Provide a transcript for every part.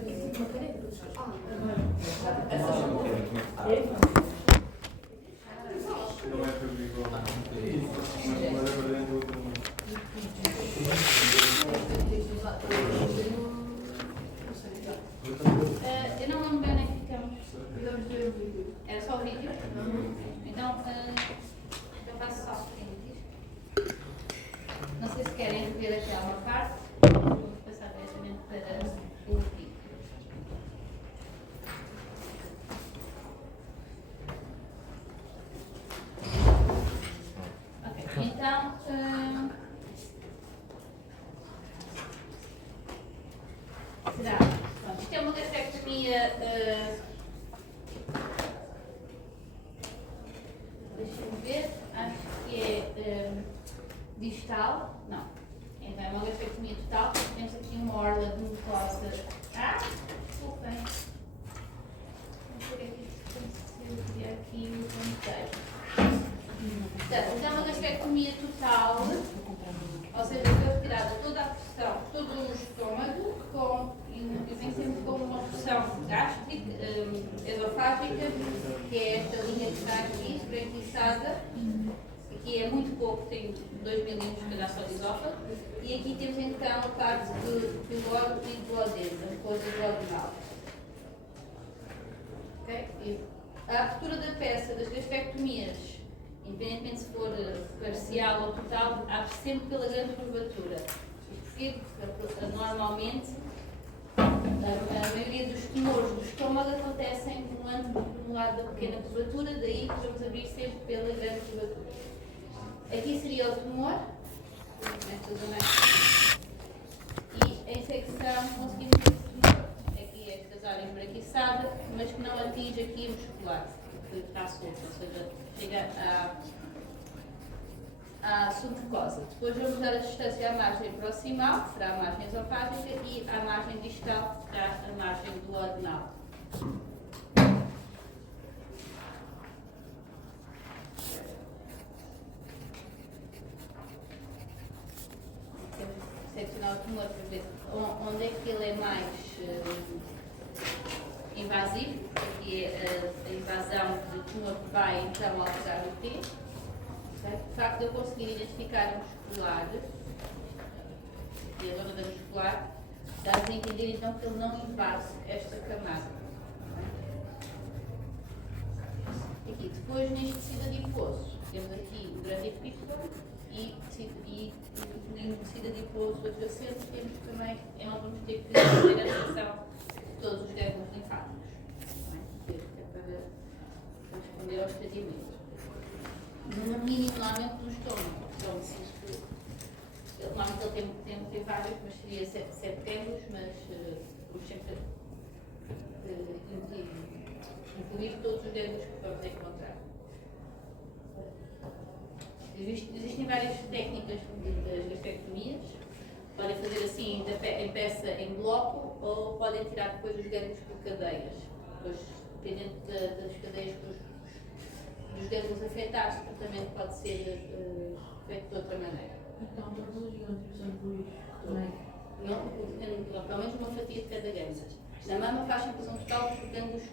Eu não lembro bem onde é que ficamos. Era só o vídeo? Então, eu faço só prints. Não sei se querem rever aqui alguma parte. Vou passar diretamente para o vídeo. Ok, então. Será? Pronto, isto é uma gastrectomia. Deixa-me ver, acho que é distal. Não, então é uma gastrectomia total. Temos aqui uma orla de mucosa. Desculpem. Não sei o que é que isto aconteceu. Eu queria aqui o contexto. Portanto, é uma gastrectomia total. Ou seja, foi retirada toda a pressão, todo o estômago, e vem sempre com uma pressão gástrica, esofágica, que é esta linha que está aqui, esbranquiçada. Aqui é muito pouco, tem 2 milímetros de calhar só de esófago. E aqui temos então a parte do pyloro e do duodeno, da mucosa duodenal. Okay? E a abertura da peça das gastrectomias, independentemente se for parcial ou total, abre sempre pela grande curvatura. Porquê? Porque normalmente a maioria dos tumores do estômago acontecem no lado da pequena curvatura, daí que vamos abrir sempre pela grande curvatura. Aqui seria o tumor, nesta zona aqui, e em secção conseguimos ver o tumor. Aqui é estas áreas esbranquiçada, mas que não atinge aqui a muscular, que está solto, ou seja, chega à submucosa. Depois vamos dar a distância à margem proximal, que será a margem esofágica, e à margem distal, que será a margem duodenal. Seccionar o tumor para ver onde é que ele é mais invasivo. Aqui é a invasão do tumor que vai então alterar o T. O facto de eu conseguir identificar a muscular, e a zona da muscular, dá-nos a entender então que ele não invade esta camada. Aqui, depois neste tecido adiposo, temos aqui o grande epífilo e incluindo o tecido adiposo adjacente, temos também, nós vamos ter que fazer a seção de todos os ganglios linfáticos. Que é para responder ao estadiamento. No mínimo, normalmente no estômago. Normalmente ele tem vários, mas seria 7 ganglios, mas vamos sempre incluir todos os ganglios que vamos encontrar. Existem várias técnicas das gastrectomias. Podem fazer assim em peça em bloco ou podem tirar depois os ganglios por cadeias. Depois, dependendo das cadeias dos ganglios afetados, o tratamento pode ser feito de outra maneira. Então, todos os ganglios são incluídos também? Não, pelo menos uma fatia de cada gânglio. Na mama faz a inclusão total dos ganglios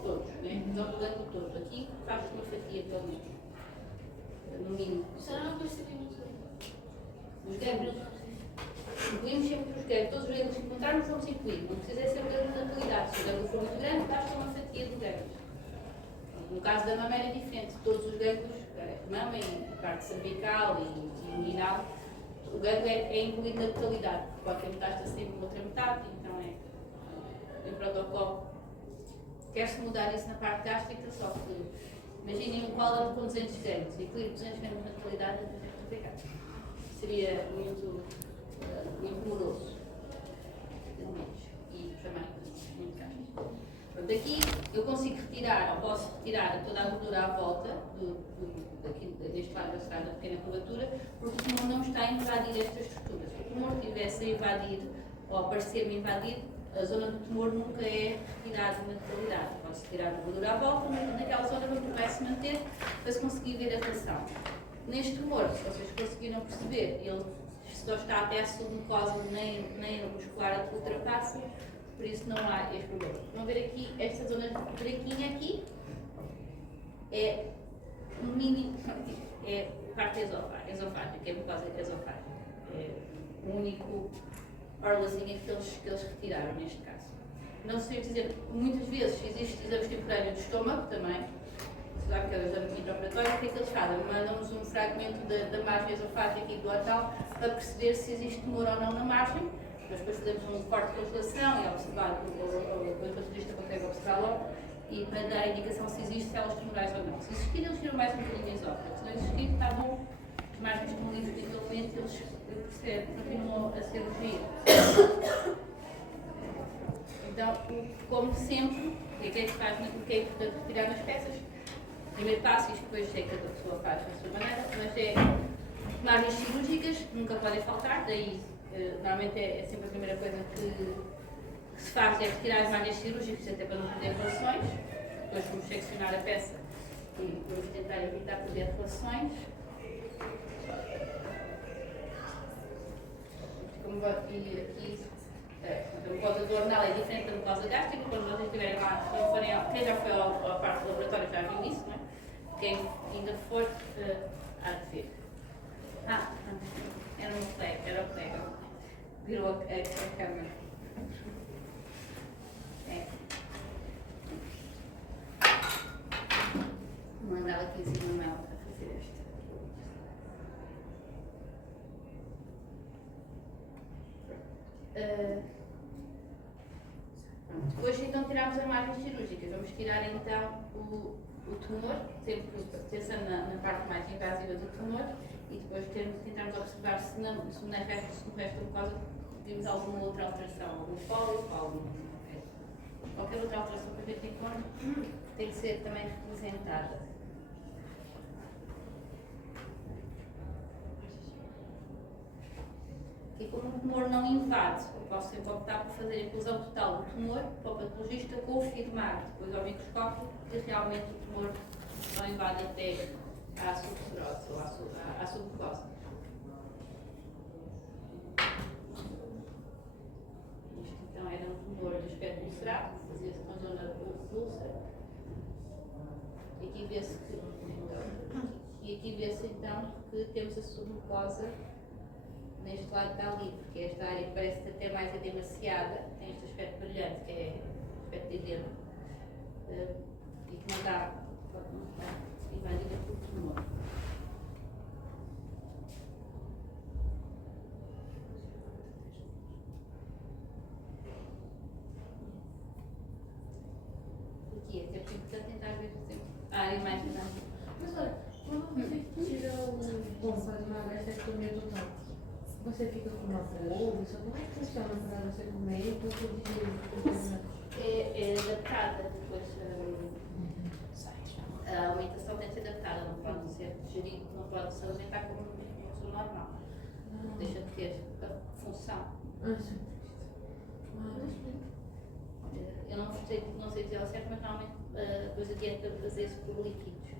todos, né? Inclusão do gânglio todo. Aqui faz uma fatia, pelo menos. No mínimo. Será não percebemos os ganglios? Incluímos sempre os ganglios. Todos os ganglios que encontrarmos vamos incluir. Não precisa ser o ganglio na totalidade. Se o ganglio for muito grande, basta uma fatia de ganglios. No caso da mama era diferente. Todos os ganglios, mama e parte cervical e urinal, o ganglio é incluído na totalidade. Qualquer metástase tem uma outra metade, então é um protocolo. Quer-se mudar isso na parte gástrica, só que imaginem um cólon com 200 gramas, incluir 200 gramas na totalidade é complicado. Seria muito moroso. E também muito gasto. Pronto, aqui eu consigo retirar, ou posso retirar toda a gordura à volta deste lado da estrada da pequena curvatura, porque o tumor não está a invadir estas estruturas. Se o tumor estivesse a invadir, ou a parecer-me invadir, a zona do tumor nunca é retirada na totalidade. Pode-se tirar a gordura à volta, mas naquela zona vai se manter para se conseguir ver a relação. Neste tumor, se vocês conseguiram perceber, ele só está até a submucosa, nem a muscular ultrapassa, por isso não há este problema. Vão ver aqui, esta zona branquinha aqui é um mini, é parte esofágica, é mucosa esofágica. É o único orlazinho que eles retiraram neste caso. Não sei dizer, muitas vezes existe exames temporários do estômago também, se há que é o exame intraoperatório, o que é que eles fazem? Mandam-nos um fragmento da margem esofágica e glotal para perceber se existe tumor ou não na margem. Depois fazemos um corte de constelação e observar, o patologista consegue observar logo e para dar a indicação se existe células tumorais ou não. Se existir, eles tiram mais um bocadinho de esófago. Se não existir, está bom. As margens estão livres naquele momento, eles continuam a cirurgia. Então, como sempre, o que é que faz, o que é importante retirar nas peças? Primeiro passo, isto depois é que a pessoa faz da sua maneira, mas é margens cirúrgicas, nunca podem faltar, daí normalmente é sempre a primeira coisa que se faz é retirar as margens cirúrgicas, até para não perder relações. Depois vamos seccionar a peça e vamos tentar evitar perder relações. E aqui, a mucosa do ornal é diferente da mucosa gástrica. Quando vocês estiverem lá, se não forem, quem já foi à parte do laboratório já viu isso, não é? Quem ainda for, há de ver. Era o colega. Virou a câmera. Vou mandar aqui em cima nela para fazer isto. Depois então tiramos as margens cirúrgicas. Vamos tirar então o tumor, sempre pensando na parte mais invasiva do tumor, e depois tentarmos observar se no resto da mucosa vimos alguma outra alteração, algum pólipo, qualquer outra alteração que a gente encontre, tem que ser também representada. E como o tumor não invade, eu posso sempre optar por fazer a inclusão total do tumor para o patologista confirmar depois ao microscópio que realmente o tumor não invade até à subserose ou à submucosa. Isto então era um tumor de aspecto ulcerado, fazia-se uma zona de úlcera. E aqui vê-se então que temos a submucosa neste lado está livre, porque esta área que parece até mais edemaciada, tem este aspecto brilhante, que é o aspecto de edema, e que não está invadida por tumor. Aqui é sempre importante tentar ver a área mais grande. Mas olha, quando você tira faz uma gastrectomia total, você fica com uma bolsa? Como é que funciona para você comer e produzir? É adaptada depois. A alimentação tem que ser adaptada, não pode ser gerido, não pode se alimentar como uma pessoa normal. Deixa de ter a função. Eu não sei dizer ao certo, mas normalmente depois a dieta baseia-se por líquidos.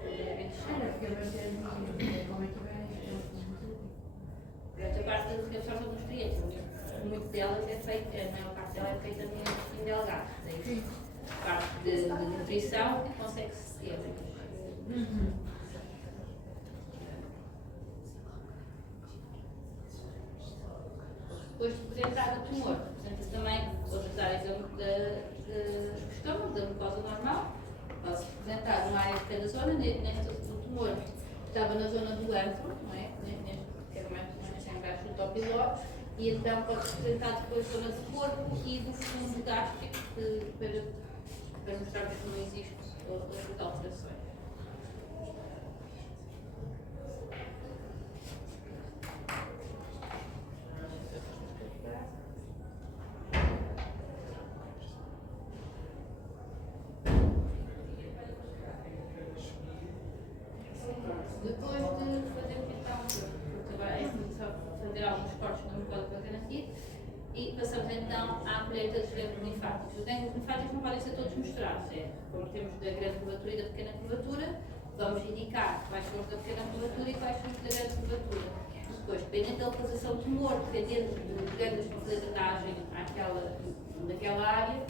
Porque vai ser como é que vai? A parte da absorção dos nutrientes, muito delas é feita, a maior parte dela é feita em delgados. A parte de nutrição consegue-se ter. Depois de representar o tumor, representa também outras áreas do estômago, da mucosa normal. Pode-se representar uma área de cada zona, neste o tumor estava na zona do antro, não é? Que era mais embaixo do topiló, e então pode-se representar depois a zona do corpo e do fundo gástrico para mostrar que não existe outras alterações. Depois de fazer então, fazer alguns cortes no mucosa para garantir, e passamos então à colheita dos ganglios linfáticos. Os ganglios linfáticos não podem ser todos misturados, como temos da grande curvatura e da pequena curvatura, vamos indicar quais são os da pequena curvatura e quais são os da grande curvatura. Depois, dependendo da localização do tumor, dependendo dos ganglios que vão fazer drenagem à naquela área,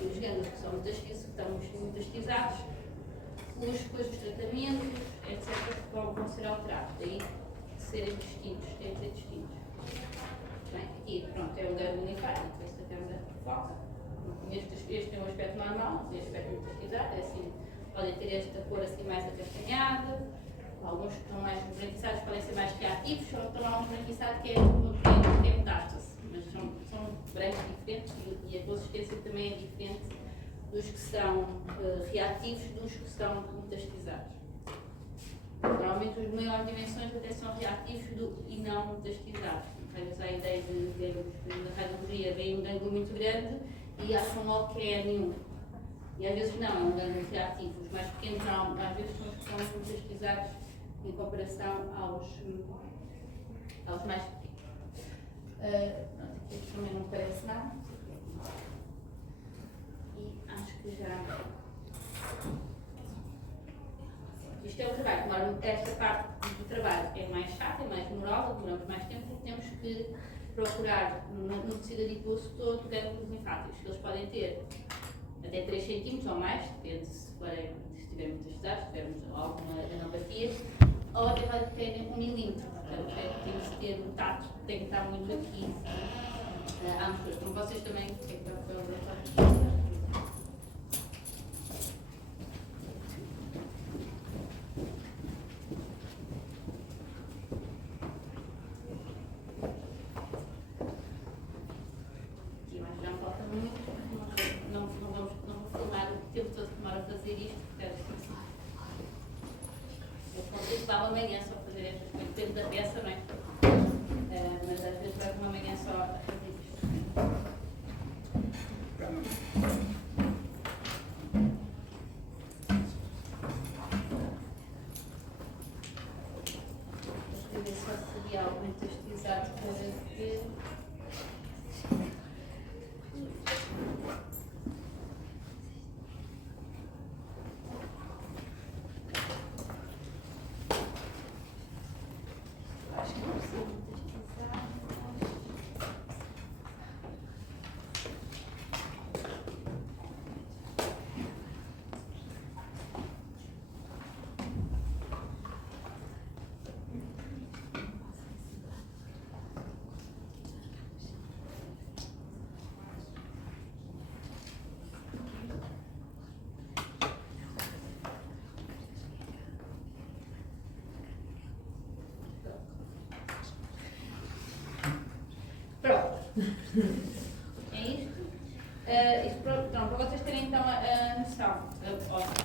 e os gânglios que estão metastizados, depois os tratamentos, etc., vão ser alterados. Daí serem distintos, têm que ser distintos. Bem, aqui, pronto, é o gânglio linfático, esta câmara foca. Este é um aspecto normal, este aspecto metastizado, é assim, podem ter esta cor assim mais acastanhada. Alguns que estão mais branquiçados podem ser mais reativos, ou estão lá um branquiçado que é metástase, mas são brancos diferentes e a consistência também é diferente dos que são reativos dos que são metastizados. Normalmente os de maiores dimensões até são reativos e não metastizados. Temos a ideia de gânglios, na radiologia vem um gânglio muito grande e acham logo que é nenhum. E às vezes não, é um gânglio reativo. Os mais pequenos não, às vezes são os que são metastizados em comparação aos mais pequenos. Aqui também não parece nada. E acho que já. Isto é o trabalho. Esta parte do trabalho é mais chata, é mais demorosa, demoramos mais tempo porque temos que procurar no tecido adiposo todo gânglios linfáticos, que eles podem ter até 3 cm ou mais, depende se estiverem metastizados, se tivermos alguma anopatia, ou até vai ter 1 milímetro. Portanto, temos que ter um tato, tem que estar muito aqui à mistura. Como vocês também têm que procurar. Amanhã só fazer estas coisas, depende da peça, não é? Mas às vezes vai uma manhã só a fazer isto. Pronto. Vou ver só se havia algo metastizado para ver. É isto? Para vocês terem então a noção,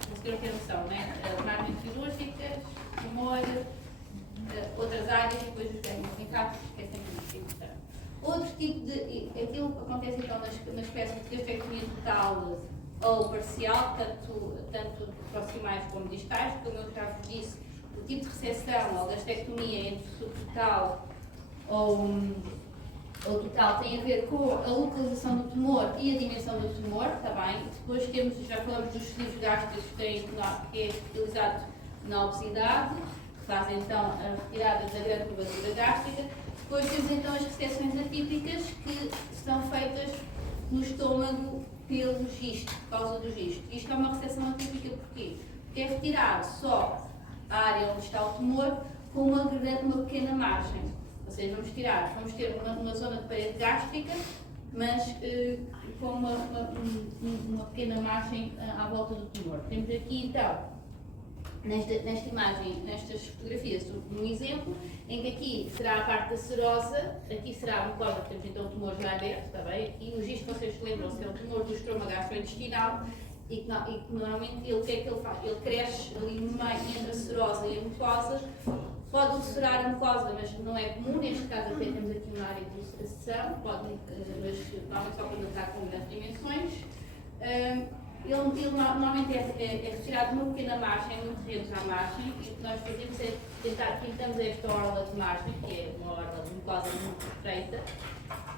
conseguiram ter a noção, né? Margens cirúrgicas, tumor, outras áreas e depois os gânglios linfáticos, que é sempre muito importante. Outro tipo de. Aquilo que acontece então na espécie de gastrectomia total ou parcial, tanto proximais como distais, como eu já vos disse, o tipo de reseção ou gastrectomia entre subtotal ou total tem a ver com a localização do tumor e a dimensão do tumor, está bem? Depois já falamos dos sleeves gástricos que é utilizado na obesidade, que fazem então a retirada da grande curvatura gástrica. Depois temos então as resecções atípicas que são feitas no estômago pelo gisto, por causa do gisto. Isto é uma resecção atípica porquê? Porque é retirado só a área onde está o tumor com uma pequena margem. Ou seja, vamos ter uma zona de parede gástrica, mas com uma pequena margem à volta do tumor. Temos aqui então, nesta imagem, nestas fotografias, um exemplo, em que aqui será a parte da serosa, aqui será a mucosa, temos então o tumor já aberto, está bem? Aqui o gisto, vocês lembram-se, é o tumor do estroma gastrointestinal, e que normalmente o que é que ele faz? Ele cresce ali no meio entre a serosa e a mucosa. Pode ulcerar a mucosa, mas não é comum, neste caso até temos aqui uma área de ulceração, mas normalmente só quando está com grandes dimensões. Ele normalmente é retirado numa pequena margem, muito rente à margem, e o que nós fazemos é pintamos esta orla de margem, que é uma orla de mucosa muito estreita,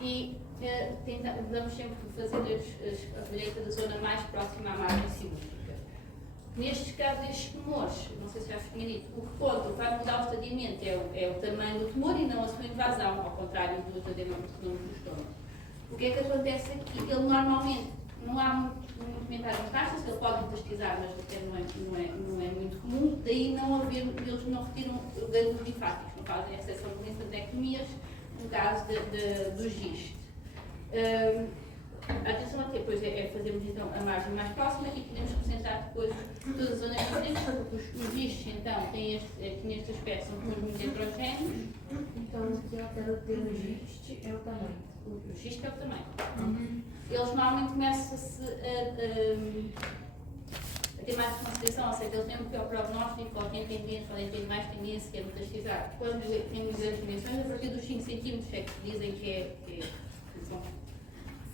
e vamos sempre fazer a colheita da zona mais próxima à margem cirúrgica. Nestes casos, estes tumores, não sei se já vos tinha dito, o que conta, o que vai mudar o estadiamento é o tamanho do tumor e não a sua invasão, ao contrário do estadiamento do estômago. O que é que acontece aqui? Ele normalmente, não há muito comentário nas taxas, ele pode pesquisar, mas até não é muito comum, daí não haver, eles não retiram ganhos linfáticos, não fazem a exceção de linfadectomias no caso do GIST. A atenção aqui depois é fazermos então a margem mais próxima e podemos representar depois todas as zonas diferentes, porque os GISTs então têm neste aspecto, são tumores muito heterogéneos. Então, o que altera o termo GIST é o tamanho. O GIST é o tamanho. Eles normalmente começam-se a ter mais consideração, ou seja, eles têm um pior prognóstico, podem ter mais tendência a metastizar. Quando têm grandes dimensões, a partir dos 5 cm é que dizem que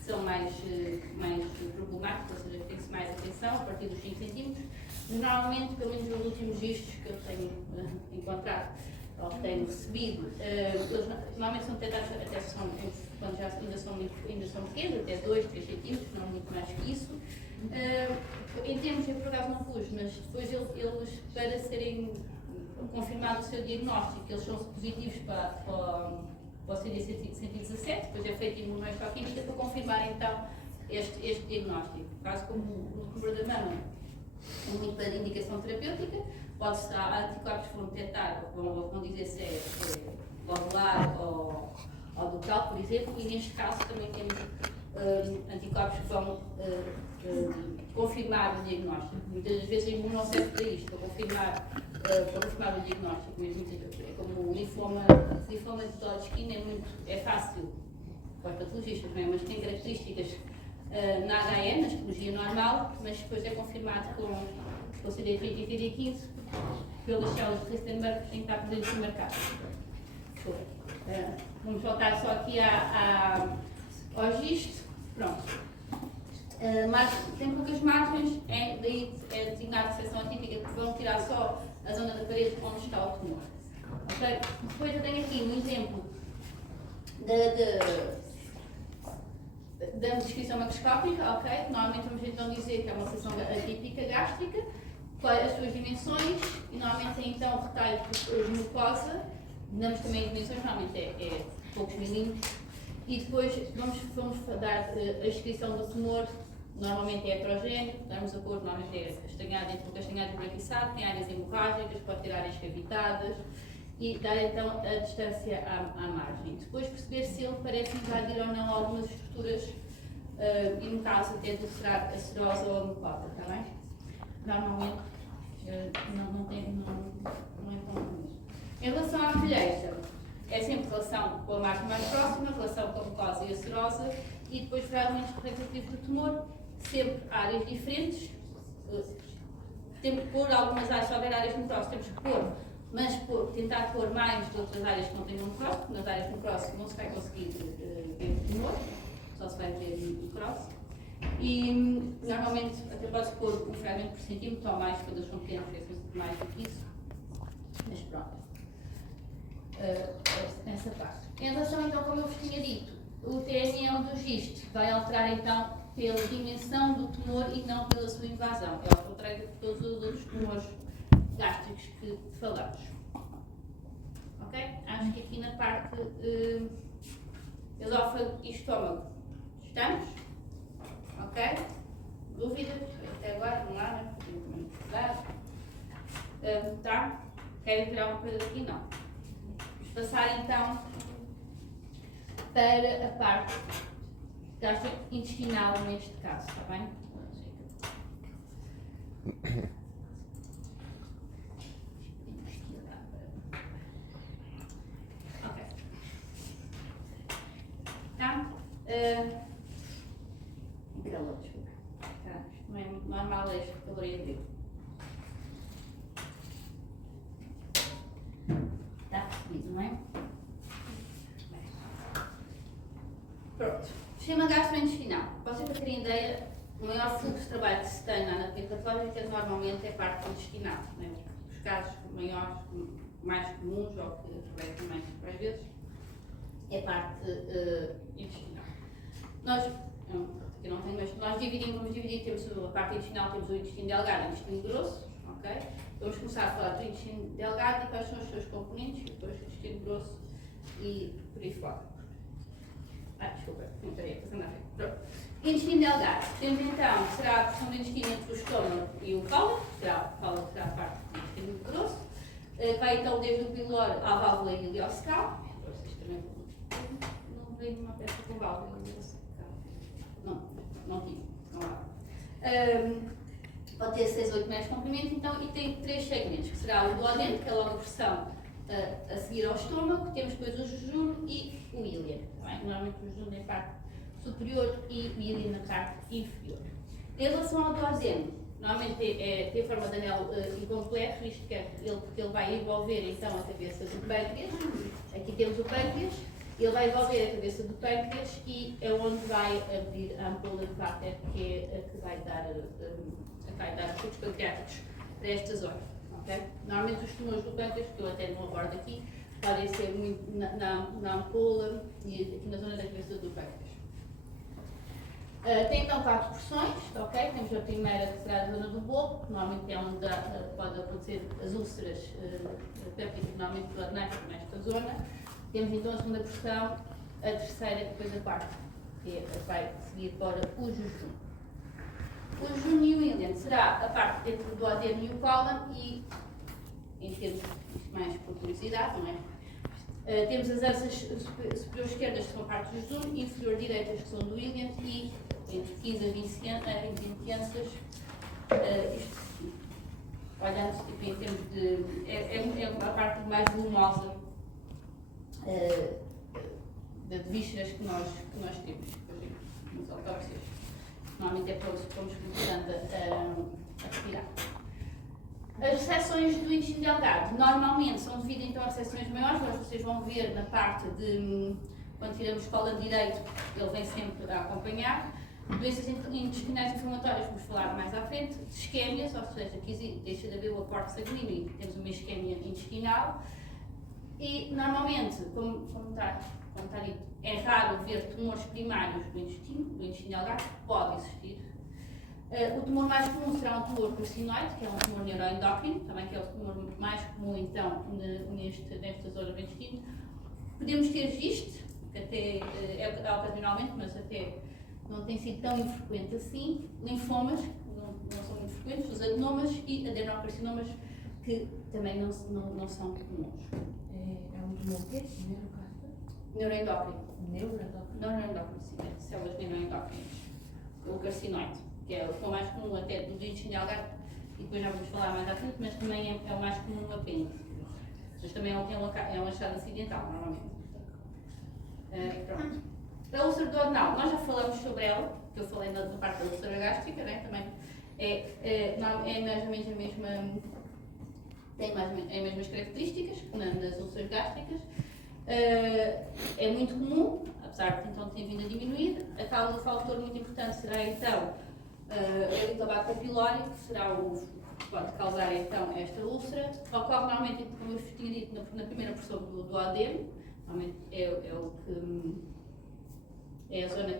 são mais problemáticos, ou seja, tem-se mais atenção a partir dos 5 cm. Normalmente, pelo menos nos últimos gistos que eu tenho encontrado, ou que tenho recebido, eles normalmente são detectados até quando já ainda são pequenos, até 2, 3 cm, não muito mais que isso. Em termos, eu por acaso não pus, mas depois eles para serem confirmado o seu diagnóstico, eles são positivos para o CD117, depois é feita imunohistoquímica para confirmar então este diagnóstico. Caso como o tumor da mama, é muito para indicação terapêutica, pode-se, anticorpos que vão detectar, vão dizer se é ovular ou ductal, por exemplo, e neste caso também temos anticorpos que vão confirmar o diagnóstico. Muitas vezes a imuno não serve para isto, para confirmar o diagnóstico mesmo. É como o linfoma de Hodgkin é fácil para os patologistas, não é? Mas tem características na HE, na histologia normal, mas depois é confirmado com o CD30 e CD15 pelas células de Ristenberg que têm que estar presentes no mercado. Vamos voltar só aqui ao GIST. Pronto. Tem poucas margens, daí é designado de seção atípica, porque vão tirar só a zona da parede onde está o tumor. Okay? Depois eu tenho aqui um exemplo da descrição macroscópica, ok? Normalmente vamos então dizer que é uma seção atípica gástrica, as suas dimensões, e normalmente tem então retalho de mucosa, damos também dimensões, normalmente é poucos milímetros, e depois vamos dar a descrição do tumor, normalmente é heterogéneo, damos a cor, normalmente é castanhado, entre o castanhado e o branquiçado, tem áreas hemorrágicas, pode ter áreas cavitadas, e dar então a distância à margem. Depois perceber se ele parece invadir ou não algumas estruturas, e no caso até de será a serose ou a mucosa, está bem? Normalmente não é tão comum. Em relação à folheira, é sempre relação com a margem mais próxima, relação com a mucosa e a serosa, e depois fragmentos representativos do tumor, sempre áreas diferentes. Temos que pôr algumas áreas, se houver áreas necrose, temos que pôr, mas tentar pôr mais de outras áreas que não tenham necrose, porque nas áreas necrose não se vai conseguir ver o tumor, só se vai ver necrose. E normalmente até pode-se pôr um fragmento por centímetro ou mais, quando eles são pequenos, é sempre mais do que isso. Mas pronto. Nessa parte. Em relação então, como eu vos tinha dito, o TME do GIST vai alterar então pela dimensão do tumor e não pela sua invasão. É ao contrário de todos os outros tumores gástricos que falamos. Ok? Acho que aqui na parte esófago e estômago estamos? Ok? Dúvidas? Até agora? Não há, né? Tá? Querem virar uma coisa aqui? Não. Vamos passar então para a parte gastrointestinal neste caso, está bem? Ok. Tá? Calor, desculpa. Tá? Não é muito normal este calor em vivo. Está percebido, não é? Pronto. Sistema gastrointestinal. Vocês para terem ideia, o maior fluxo de trabalho que se tem na anatomia patológica normalmente é a parte intestinal. Né? Os casos maiores, mais comuns, ou que aparecem mais vezes, é a parte intestinal. Nós, aqui não tenho, mas nós vamos dividir, temos a parte intestinal, temos o intestino delgado e o intestino grosso, ok? Vamos começar a falar do intestino delgado e quais são os seus componentes, depois o intestino grosso e por aí fora. desculpa, não estaria passando à frente. Pronto. Intestino delgado. Temos então, será a porção do intestino entre o estômago e o cólon, será a parte do intestino grosso. Vai então desde o pyloro à válvula ileocecal. Vocês também não veio uma peça com válvula ileocecal. Não tive, não há. Pode ter 6 ou 8 metros de comprimento, então, e tem 3 segmentos, que será o duodeno, que é logo a porção a seguir ao estômago, temos depois o jejum e o íleon. Normalmente o jejum na parte superior e o íleon na parte inferior. Em relação ao duodeno, normalmente tem forma de anel incompleto, isto quer porque ele vai envolver então a cabeça do pâncreas. Aqui temos o pâncreas, ele vai envolver a cabeça do pâncreas e é onde vai abrir a ampola de váter, que é a que vai dar frutos pancreáticos para esta zona. Okay? Normalmente os tumores do pâncreas, que eu até não abordo aqui, podem ser muito na ampola e aqui na zona da cabeça do pâncreas. Tem então 4 porções, ok? Temos a primeira que será a zona do bolo, que normalmente é onde pode acontecer as úlceras pépticas, normalmente nascem nesta zona. Temos então a segunda porção, a terceira e depois a quarta, que vai seguir para o jejum. O jejum e o íleon será a parte entre o duodeno e o cólon e, em termos mais por curiosidade, não é? Temos as anças superior esquerdas, que são a parte do jejum, e inferior direitas, que são do íleon, e entre 15 a 20 anças, olhando tipo, em termos de. É a parte mais volumosa de vísceras que nós temos, nas autópsias. Normalmente é para os que fomos começando a retirar. As seções do intestino delgado normalmente são devido então a seções maiores, mas vocês vão ver na parte de quando tiramos cólon direito, ele vem sempre a acompanhar. Doenças intestinais inflamatórias, vamos falar mais à frente, de isquémias, ou seja, que deixa de haver o aporte sanguíneo, temos uma isquémia intestinal. E normalmente, como está dito, é raro ver tumores primários do intestino delgado, pode existir. O tumor mais comum será um tumor carcinoide, que é um tumor neuroendócrino, também que é o tumor mais comum então nesta zona do intestino. Podemos ter GIST, que até é ocasionalmente, mas até não tem sido tão infrequente assim. Linfomas, não são muito frequentes, os adenomas e adenocarcinomas, que também não são comuns. É um tumor quê? Neuroendócrino. Neuroendócrino? Neuroendócrino, sim, é de células neuroendócrinas. O carcinoide, que é o mais comum até do intestino delgado, e depois já vamos falar mais à frente, mas também é o mais comum no apêndice. Mas também é um achado acidental, normalmente. Pronto. A úlcera duodenal, nós já falamos sobre ela, que eu falei na parte da úlcera gástrica, né? Também é mais ou menos a mesma, tem mais ou menos as mesmas características que nas úlceras gástricas. É muito comum, apesar de então ter vindo a diminuir. A causa do fator muito importante será então o Helicobacter pylori, que será o que pode causar então esta úlcera. Ocorre normalmente, como eu tinha dito, na primeira porção do duodeno, normalmente é a zona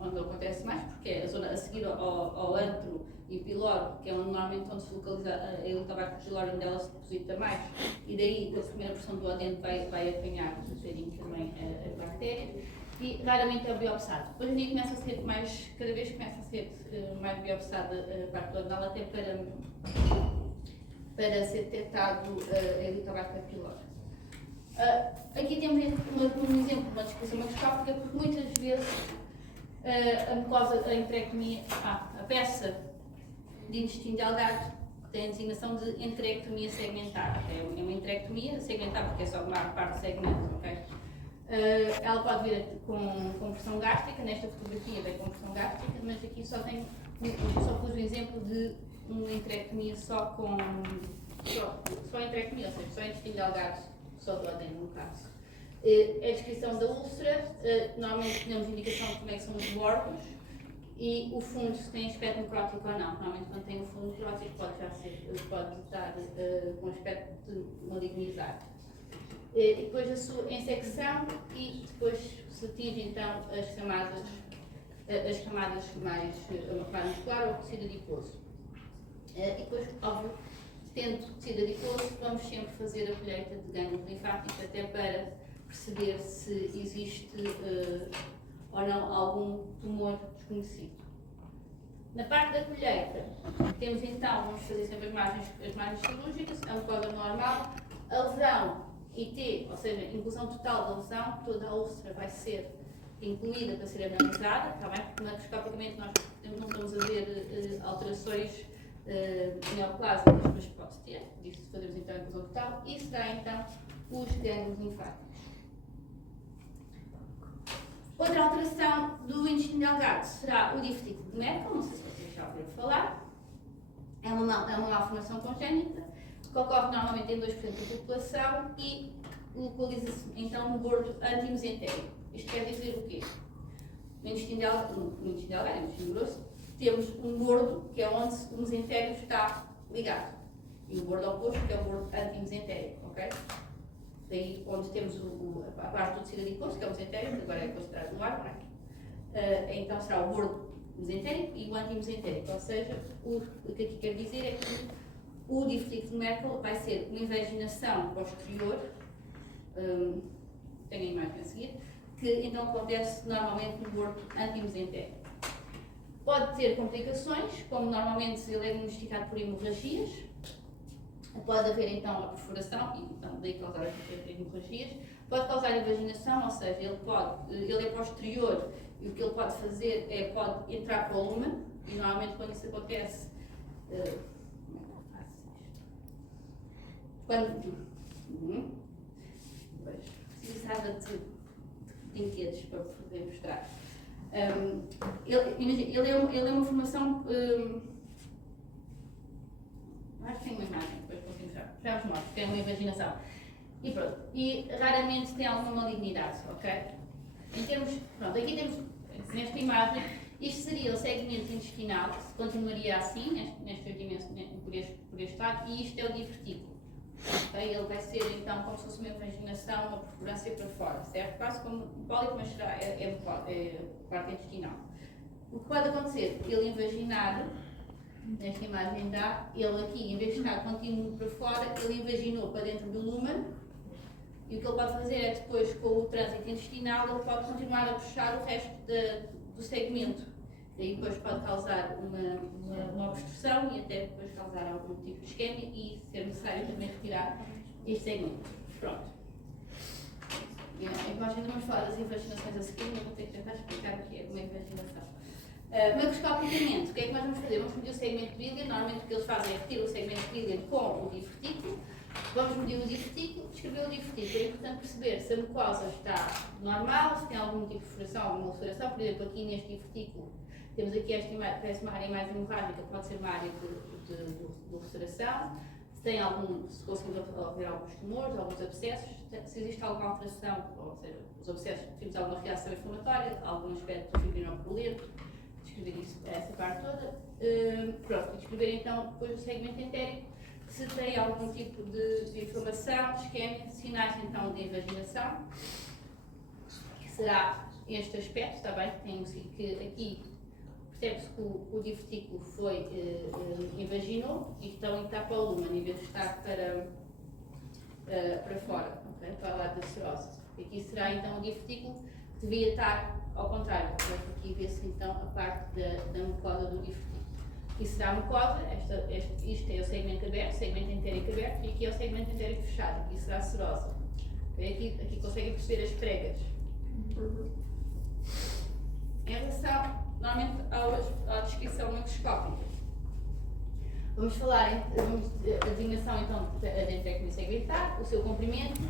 onde acontece mais, porque é a zona a seguir ao antro e pyloro, que é normalmente onde se localiza a Helicobacter pylori, onde ela se deposita mais, e daí a primeira porção do duodeno vai apanhar um bocadinho também as bactérias, e raramente é biopsado. Hoje em dia começa a ser cada vez começa a ser mais biopsada a parte duodenal, até para ser detectado a Helicobacter pylori. Aqui temos um exemplo de uma descrição macroscópica, porque muitas vezes a mucosa, a enterectomia, a peça de intestino delgado tem a designação de enterectomia segmentada. É uma enterectomia segmentada porque é só uma parte segmento, ok? Ela pode vir com pressão gástrica, nesta fotografia vem com pressão gástrica, mas aqui só pus o exemplo de uma enterectomia só enterectomia, ou seja, só intestino delgado, só duodeno no caso. A descrição da úlcera, normalmente temos indicação de como é que são os órgãos e o fundo, se tem aspecto necrótico ou não. Normalmente quando tem o fundo necrótico pode estar com aspecto de malignizar. E depois a sua ensecção e depois se atinge então as camadas mais a muscular ou o tecido adiposo. E depois, óbvio, tendo tecido adiposo, vamos sempre fazer a colheita de gânglios linfáticos até para perceber se existe ou não algum tumor desconhecido. Na parte da colheita, temos então, vamos fazer sempre as margens cirúrgicas, a mucosa normal, a lesão IT, ou seja, inclusão total da lesão, toda a úlcera vai ser incluída para ser analisada, está bem? Porque macroscopicamente nós não estamos a ver alterações neoplásicas, mas pode ter, disso fazemos então a inclusão total, e será então os gânglios linfáticos. Outra alteração do intestino delgado será o divertículo de Merkel, não sei se vocês já ouviram falar, é uma malformação congénita, que ocorre normalmente em 2% da população e localiza-se então no bordo antimesentérico. Isto quer dizer o quê? No intestino delgado, no intestino grosso, temos um bordo que é onde o mesentérico está ligado. E o bordo oposto que é o bordo antimesentérico, ok? Daí onde temos a parte do tecido adiposo, que é o mesentérico, que agora é considerado no ar, para aqui. Então será o bordo mesentérico e o antimesentérico, ou seja, o que aqui quer dizer é que o divertículo de Merkel vai ser uma invaginação posterior, tenho a imagem a seguir, que então acontece normalmente no bordo antimesentérico. Pode ter complicações, como normalmente ele é diagnosticado por hemorragias, pode haver então a perfuração, e então daí causar as hemorragias, pode causar invaginação, ou seja, ele é posterior e o que ele pode fazer é pode entrar para o lumen, e normalmente quando isso acontece, precisava de brinquedos para poder mostrar. Ele é uma formação. Acho que tem uma imagem, depois consigo mostrar. Já vos mostro, que é uma invaginação. E pronto. E raramente tem alguma malignidade, ok? Em termos. Pronto, aqui temos, nesta imagem, isto seria o segmento intestinal, que continuaria assim, nestas dimensões, por este lado, e isto é o divertículo. Okay? Ele vai ser então como se fosse uma invaginação, uma perfurância para fora, certo? Quase como um pólipo, mas será, é parte intestinal. O que pode acontecer? Ele invaginado, nesta imagem dá, ele aqui, em vez de estar contínuo para fora, ele invaginou para dentro do lumen, e o que ele pode fazer é depois, com o trânsito intestinal, ele pode continuar a puxar o resto do segmento. Daí depois pode causar uma obstrução e até depois causar algum tipo de isquemia e ser necessário também retirar este segmento. Pronto. Nós ainda vamos falar das invaginações a seguir, mas vou ter que tentar explicar o que é uma invaginação. Macroscopicamente, o que é que nós vamos fazer? Vamos medir o segmento de William. Normalmente o que eles fazem é retirar o segmento de William com o divertículo. Vamos medir o divertículo, descrever o divertículo. É importante perceber se a mucosa está normal, se tem algum tipo de perfuração, alguma ulceração. Por exemplo, aqui neste divertículo, temos aqui esta imagem, parece uma área mais hemorrágica, pode ser uma área de ulceração. Se conseguimos ver alguns tumores, alguns abscessos, se existe alguma alteração, ou seja, os abscessos, temos alguma reação inflamatória, algum aspecto fibrinopurulento, descrever isso, essa parte toda. Pronto, descrever então depois o segmento entérico, se tem algum tipo de inflamação, de isquemia, sinais então de invaginação, que será este aspecto, está bem? Temos que aqui percebe-se que o divertículo foi invaginou e então está para o lumen, em vez de estar para fora, okay? Para o lado da serose. Aqui será então o divertículo que devia estar ao contrário, aqui vê-se então a parte da mucosa do divertículo. Aqui será a mucosa, isto é o segmento aberto, segmento entérico aberto, e aqui é o segmento entérico fechado, aqui será a serose. Okay? Aqui conseguem perceber as pregas. Em relação, normalmente, à descrição macroscópica, vamos falar a designação então da entrectomia segmentar, o seu comprimento,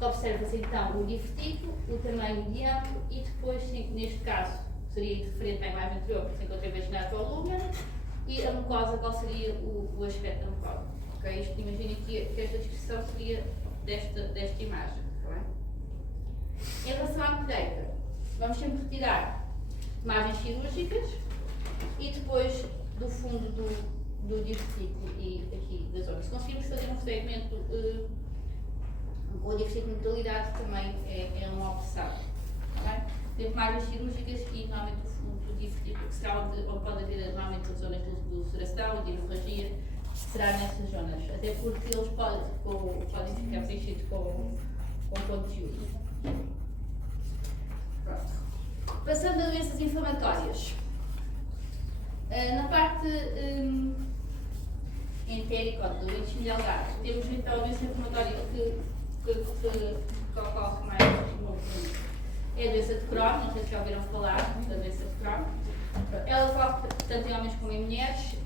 observa-se então o divertículo, o tamanho de ângulo e depois, neste caso, seria referente à imagem anterior, porque se encontra imaginar para o lumen, e a mucosa, qual seria o aspecto da mucosa. Okay? Imaginem que esta descrição seria desta imagem. Tá bem? Em relação à colheita, vamos sempre retirar margens cirúrgicas e depois do fundo do divertículo e aqui da zona. Se conseguirmos fazer um segmento com o divertículo de neutralidade, também é uma opção. Tá temos margens cirúrgicas e normalmente o fundo do divertículo, que será onde pode haver normalmente as zonas de ulceração, de hemorragia, será nessas zonas. Até porque eles podem ficar preenchidos com conteúdo. Pronto. Passando a doenças inflamatórias. Na parte entérica do intestino delgado, temos então a doença inflamatória que ocorre mais comumente. É a doença de Crohn, não sei se já ouviram falar da doença de Crohn. Ela ocorre tanto em homens como em mulheres.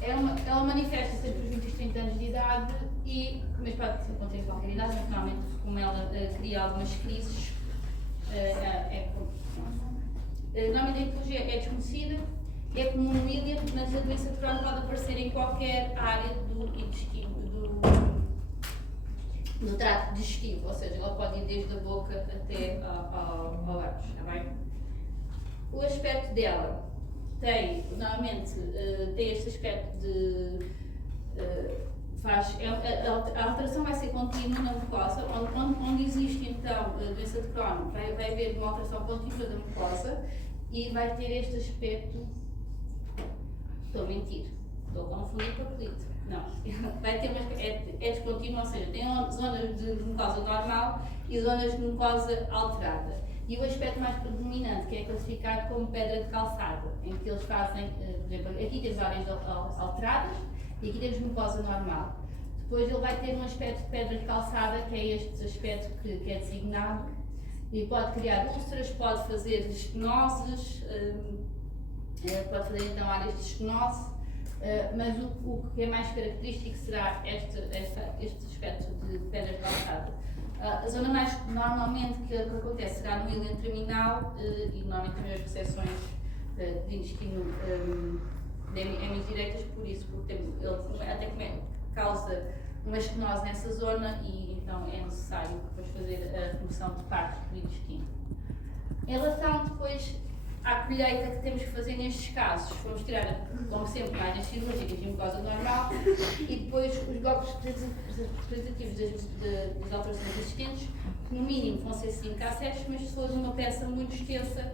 Ela manifesta-se entre os 20 e os 30 anos de idade mas pode acontecer em qualquer idade, mas normalmente como ela cria algumas crises, normalmente a etiologia é desconhecida, é comum no William, mas a doença de Crohn pode aparecer em qualquer área do intestino, do trato digestivo, ou seja, ela pode ir desde a boca até ao ânus, está bem? O aspecto dela normalmente tem este aspecto de a alteração vai ser contínua na mucosa, onde existe então a doença de Crohn, vai haver uma alteração contínua da mucosa e vai ter este aspecto. Estou a mentir, estou a confundir com a colite. Não, vai ter é descontínuo, ou seja, tem zonas de mucosa normal e zonas de mucosa alterada. E o aspecto mais predominante, que é classificado como pedra de calçada, em que eles fazem, por exemplo, aqui temos áreas alteradas e aqui temos mucosa normal. Depois ele vai ter um aspecto de pedra de calçada, que é este aspecto que é designado, e pode criar úlceras, pode fazer estenoses, pode fazer então áreas de estenose, mas o que é mais característico será este aspecto de pedra de calçada. A zona mais normalmente que acontece será no íleon terminal e normalmente também as reseções de intestino hemisdireitas, por isso, porque ele até causa uma estenose nessa zona e então é necessário depois fazer a remoção de parte do intestino. Em relação depois à colheita que temos que fazer nestes casos, vamos tirar, como sempre, margens cirúrgicas e mucosa normal e depois os blocos representativos das alterações existentes, que no mínimo vão ser 5 a 7, mas se for uma peça muito extensa,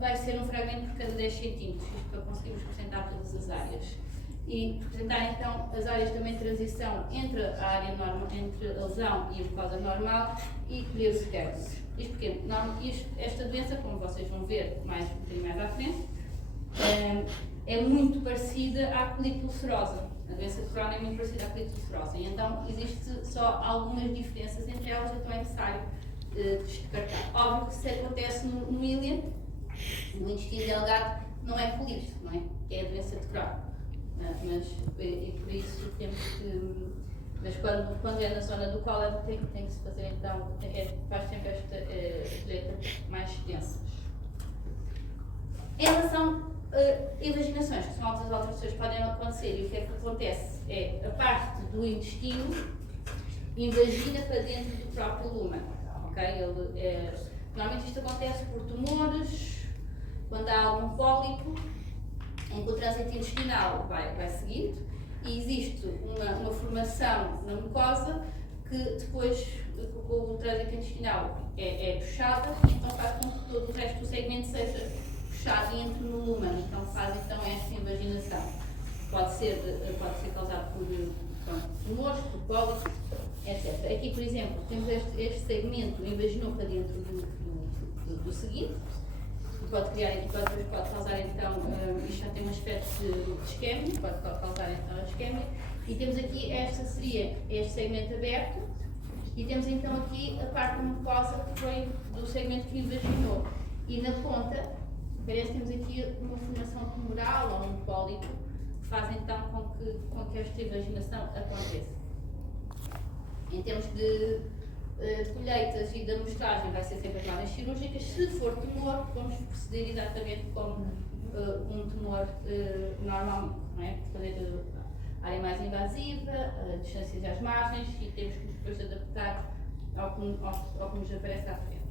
vai ser um fragmento por cada 10 cm, isto para conseguirmos representar todas as áreas. E representar então as áreas também de transição entre a área normal, entre a lesão e a mucosa normal e colher os términos. Isto porque esta doença, como vocês vão ver um bocadinho mais à frente, é muito parecida à colite ulcerosa. A doença de Crohn é muito parecida à colite ulcerosa e então existe só algumas diferenças entre elas, então é necessário descartar. Óbvio que se acontece no íleon, no intestino delgado, não é colite, não é? É a doença de Crohn. Mas por isso temos que. Mas quando é na zona do cólon tem que se fazer então, faz sempre esta colheita mais extensa. Em relação a invaginações, que são outras alterações que podem acontecer, e o que é que acontece? É a parte do intestino invagina para dentro do próprio lumen. Okay? Normalmente isto acontece por tumores, quando há algum pólipo, em que o trânsito intestinal vai seguindo e existe uma formação na mucosa que depois, com o trânsito intestinal é puxada, então faz com que todo o resto do segmento seja puxado e entre no lumen, então faz esta invaginação. Pode ser causado por tumores, por pólipos, etc. Aqui, por exemplo, temos este segmento invaginou para dentro do seguinte, pode causar então, isto já tem uma espécie de isquémia, pode causar então a isquémia, e temos aqui este segmento aberto, e temos então aqui a parte mucosa que foi do segmento que invaginou, e na ponta, parece que temos aqui uma formação tumoral ou um pólipo, que faz então com que esta invaginação aconteça. Em termos de colheitas e da amostragem vai ser sempre as margens cirúrgicas. Se for tumor, vamos proceder exatamente como um tumor normalmente, não é? Fazer a área mais invasiva, distâncias às margens e temos que depois adaptar ao que nos aparece à frente.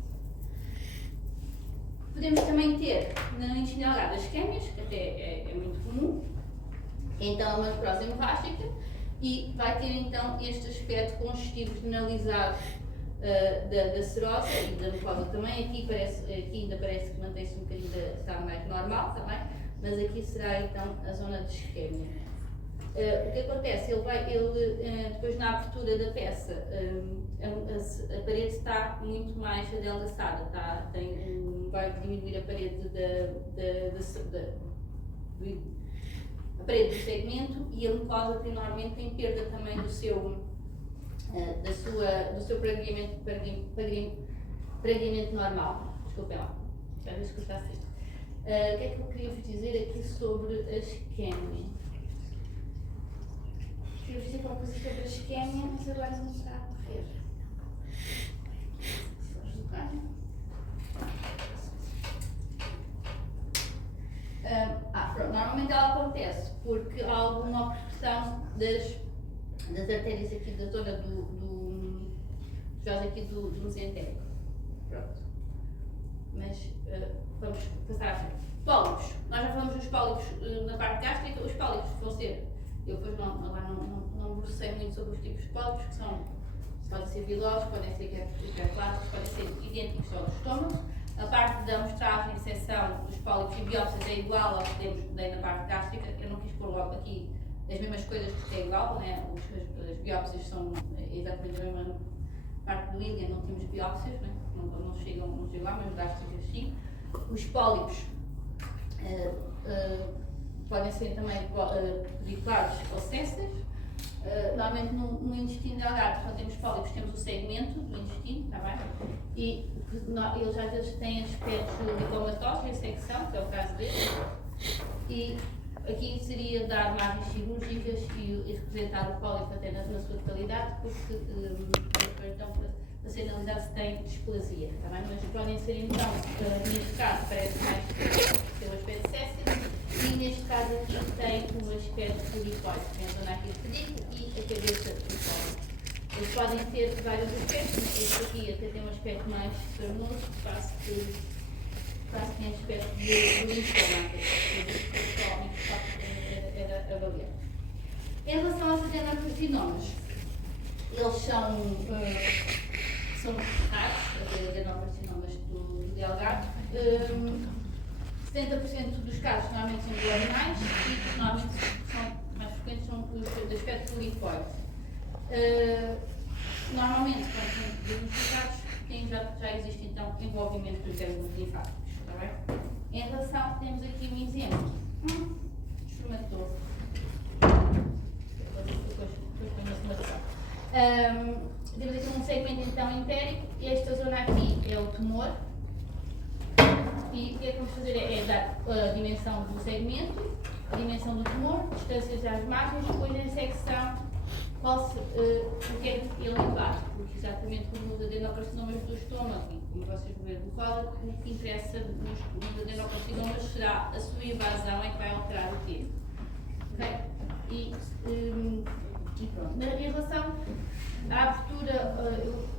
Podemos também ter no intestino delgado as isquémias, que até é muito comum, então a uma necrose hemorrágica e vai ter então este aspecto congestivo generalizado da serosa e da mucosa também. Aqui ainda parece que mantém-se um bocadinho está mais normal também, mas aqui será então a zona de isquémia. O que acontece? Depois na abertura da peça, a parede está muito mais adelgaçada, vai diminuir a parede a parede do segmento, e a mucosa normalmente tem perda também do seu pragueamento normal. Desculpem lá, às vezes custa assim. O que é que eu queria vos dizer aqui sobre a isquémia? Queria vos dizer alguma coisa sobre a isquémia, mas agora não está a correr. Pronto. Normalmente ela acontece porque há alguma obstrução das artérias aqui da zona do mesentérico. Pronto. Mas vamos passar à frente. Pólipos. Nós já falamos dos pólipos na parte gástrica. Os pólipos vão ser, eu depois não versei muito sobre os tipos de pólipos, que podem ser vilosos, podem ser hiperplásticos, podem ser idênticos ao do estômago. A parte da amostragem, seção dos pólipos e biópsias é igual ao que temos na parte gástrica. Eu não quis pôr logo aqui as mesmas coisas porque é igual, né? As biópsias são exatamente a mesma parte do ília, não temos biópsias, né? não chegam lá, mas gástricas sim. Os pólipos podem ser também pediculares ou césseis. Normalmente no intestino delgado, quando temos pólipos, temos o segmento do intestino, está bem? E eles às vezes têm aspectos lipomatosos em secção, que é o caso dele. E aqui seria dar margens cirúrgicas e representar o pólipo até na sua totalidade, porque então para ser analisado se tem displasia, está bem? Mas podem ser então, neste caso parece mais ter um aspecto césseo, e neste caso aqui tem um aspecto purifoide, tem a zona aqui de pedico e a cabeça purifoide. Eles podem ter vários aspectos, mas este aqui até tem um aspecto mais carnoso, quase que tem aspecto de linfoma, era avaliar. Em relação aos adenocarcinomas, eles são raros, os adenocarcinomas do delgado. 70% dos casos normalmente são duodenais e normalmente são mais frequentes são os de aspecto linfóide. Normalmente, quando são diagnosticados, já existe então envolvimento dos gânglios linfáticos. Está bem? Em relação, temos aqui um exemplo. Esfumator. Temos aqui um segmento então entérico. Esta zona aqui é o tumor. E o que é que vamos fazer é dar a dimensão do segmento, a dimensão do tumor, distâncias às margens, depois em secção o que é elevado, porque exatamente como os adenocarcinomas do estômago, e como vocês vão ver do colo, o que interessa nos adenocarcinomas será a sua invasão é que vai alterar o tempo. Okay? E pronto. Em relação à abertura,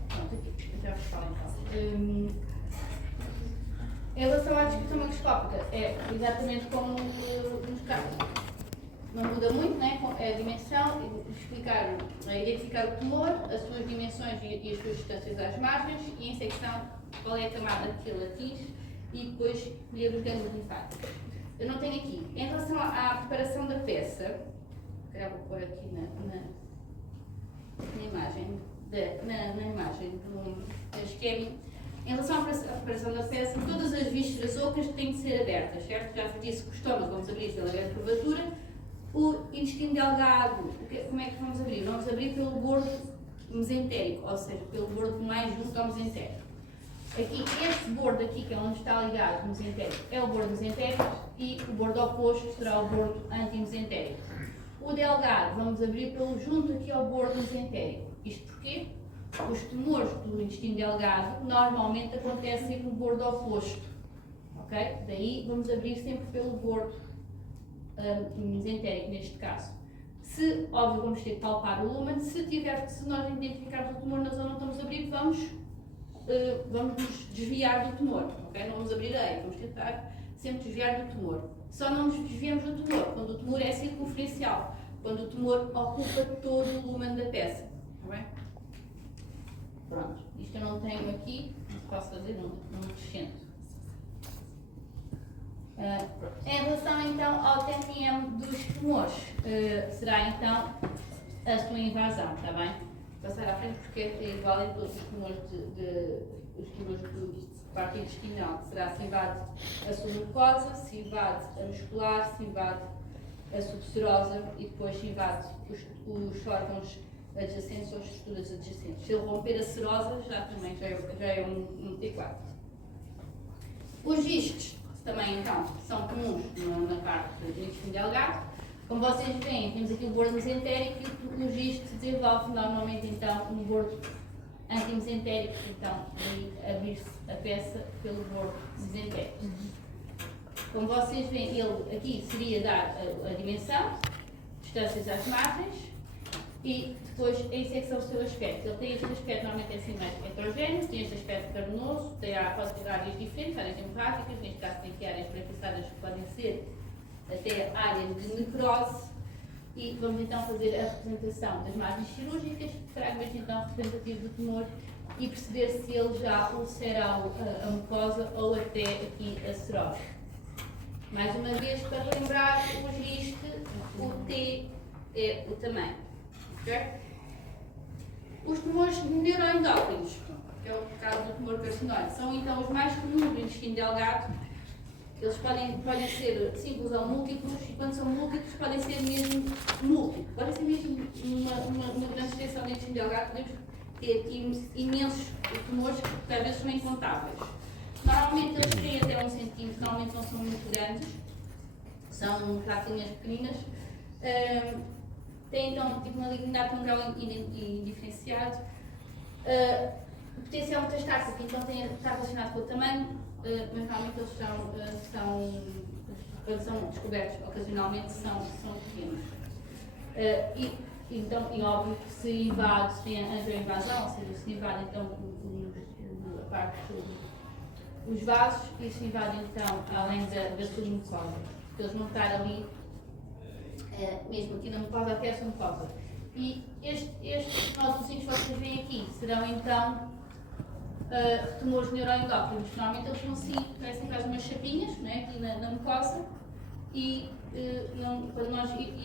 pronto, aqui, já vos falo então. Em relação à descrição macroscópica, é exatamente como nos casos. Não muda muito, né? É a dimensão, identificar o tumor, as suas dimensões e as suas distâncias às margens, e em secção qual é a camada que ele atinge, e depois escolher os gânglios linfáticos. Eu não tenho aqui. Em relação à preparação da peça, vou pôr aqui na imagem do esquema. Em relação à preparação da peça, todas as vísceras ocas têm de ser abertas, certo? Já vos disse que o estômago vamos abrir pela grande curvatura. O intestino delgado, como é que vamos abrir? Vamos abrir pelo bordo mesentérico, ou seja, pelo bordo mais junto ao mesentérico. Aqui, este bordo aqui, que é onde está ligado o mesentérico, é o bordo mesentérico, e o bordo oposto será o bordo antimesentérico. O delgado, vamos abrir pelo junto aqui ao bordo mesentérico. Isto porquê? Os tumores do intestino delgado normalmente acontecem no bordo oposto, ok? Daí vamos abrir sempre pelo bordo mesentérico neste caso. Óbvio, vamos ter que palpar o lumen. Se nós identificarmos o tumor na zona onde estamos a abrir, vamos nos desviar do tumor, ok? Não vamos abrir aí, vamos tentar sempre desviar do tumor. Só não nos desviamos do tumor quando o tumor é circunferencial, quando o tumor ocupa todo o lumen da peça, está bem? Pronto, isto eu não tenho aqui, posso fazer num descendo. Em relação então ao TNM dos tumores, será então a sua invasão, está bem? Passar à frente porque é igual em todos os tumores os tumores de parte intestinal, será se invade a sua mucosa, se invade a muscular, se invade a subserosa e depois se invade os órgãos adjacentes ou as estruturas adjacentes. Se ele romper a serosa, já é um T4. Os gistos também então são comuns na parte do intestino delgado. Como vocês veem, temos aqui o bordo mesentérico e o gisto se desenvolve normalmente então um bordo antimesentérico, então abrir-se a peça pelo bordo mesentérico. Como vocês veem, ele aqui seria dar a dimensão, distâncias às margens e depois a ensecção do seu aspecto. Ele tem este aspecto normalmente assim mais heterogéneo, tem este aspecto carnoso, pode ter áreas diferentes, áreas hemorrágicas, neste caso tem aqui áreas esbranquiçadas que podem ser até área de necrose. E vamos então fazer a representação das margens cirúrgicas, fragmentos então representativos do tumor e perceber se ele já ulcerou a mucosa ou até aqui a serose. Mais uma vez, para lembrar, o giste, o T é o tamanho. Okay? Os tumores neuroendócrinos, que é o caso do tumor carcinóide, são então os mais comuns do intestino delgado. Eles podem ser simples ou múltiplos, e quando são múltiplos, podem ser mesmo múltiplos. Podem ser mesmo uma grande extensão do intestino delgado, podemos ter aqui imensos tumores que às vezes são incontáveis. Normalmente eles têm até 1 centímetro, normalmente não são muito grandes, são plaquinhas pequeninas. Têm então tipo uma malignidade com um grau indiferenciado. O potencial metastático então está relacionado com o tamanho, mas normalmente eles quando são descobertos ocasionalmente, são pequenos. Então, é óbvio que se invade, se tem angioinvasão, ou seja, se invade então a parte os vasos e se invade então além da sua mucosa. Eles vão estar ali, mesmo aqui na mucosa, até essa mucosa. E estes nódulos que vocês veem aqui serão então tumores neuroendócrinos. Normalmente eles são assim, parecem quase umas chapinhas, né, aqui na mucosa, e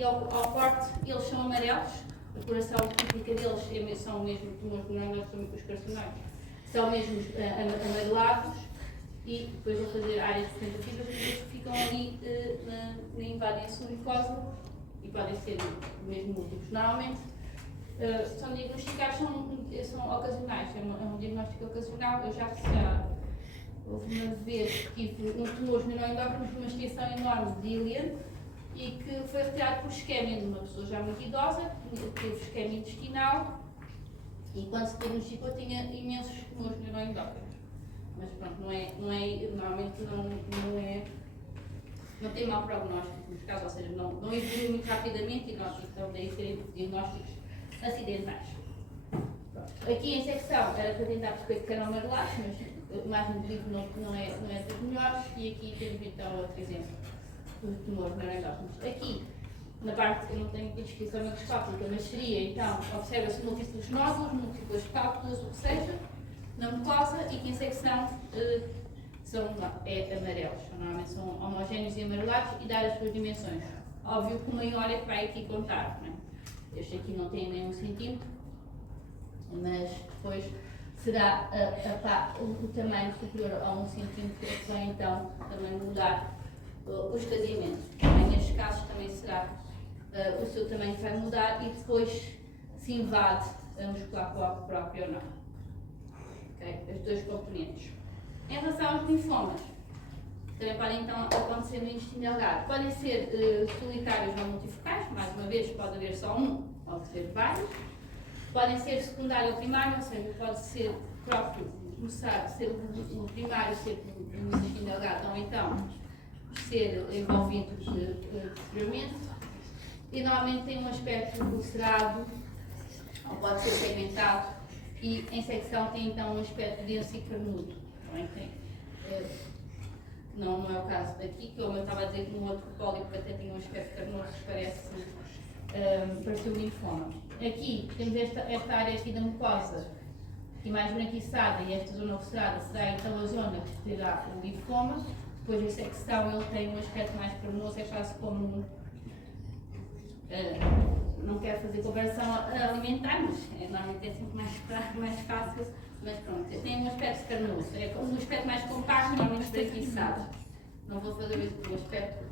ao corte eles são amarelos. A coloração típica deles são mesmo tumores neuroendócrinos, os carcinóides, são mesmo amarelados, e depois vão fazer áreas representativas que ficam ali invadem a sua mucosa e podem ser mesmo múltiplos. Normalmente são diagnosticados, são ocasionais, é um diagnóstico ocasional. Eu já houve uma vez que tive um tumor neuroendócrinos com uma extensão enorme de ília e que foi retirado por isquémia de uma pessoa já muito idosa, que teve isquémia intestinal e quando se diagnosticou tinha imensos tumores neuroendócrinos. Mas pronto, normalmente não tem mau prognóstico nos casos, ou seja, não evolui muito rapidamente e então daí serem diagnósticos acidentais. Aqui em secção era para tentar perceber que eram amarelados, mas o mais negativo não é dos melhores, e aqui temos então outro exemplo do tumor neuroendócrinos. Aqui, na parte, eu não tenho aqui descrição microscópica, mas seria então, observa-se múltiplos nódulos, múltiplas pápulas, o que seja, na mucosa, e que em secção são amarelos, normalmente são homogéneos e amarelados, e dar as suas dimensões. Óbvio que o maior é que vai aqui contar, não é? Este aqui não tem nem 1 centímetro, mas depois será o tamanho superior a 1 centímetro que vai então também mudar o escaseamento. Também nestes casos também será o seu tamanho que vai mudar e depois se invade a muscular própria ou não. Okay? Os dois componentes. Em relação aos linfomas, também podem então acontecer no intestino delgado. Podem ser solitários ou multifocais, mais uma vez pode haver só um, pode ser vários. Podem ser secundário ou primário, ou seja, pode ser próprio, começar a ser o primário, ser no intestino delgado, ou então ser envolvido posteriormente. E normalmente tem um aspecto ulcerado, ou pode ser segmentado, e em secção tem então um aspecto denso e carnudo. Não é o caso daqui, que como eu estava a dizer, no outro pólipo que até tinha um aspecto carnoso que parece um linfoma. Aqui temos esta área aqui da mucosa, que mais branquiçada, e esta zona ulcerada será então a zona que terá o linfoma. depois a secção ele tem um aspecto mais cremoso, é quase como, não quero fazer comparação alimentar, mas normalmente é sempre mais fácil, mas pronto, tem um aspecto carnoso, é um aspecto mais compacto, normalmente espreguiçado. Não vou fazer o aspecto.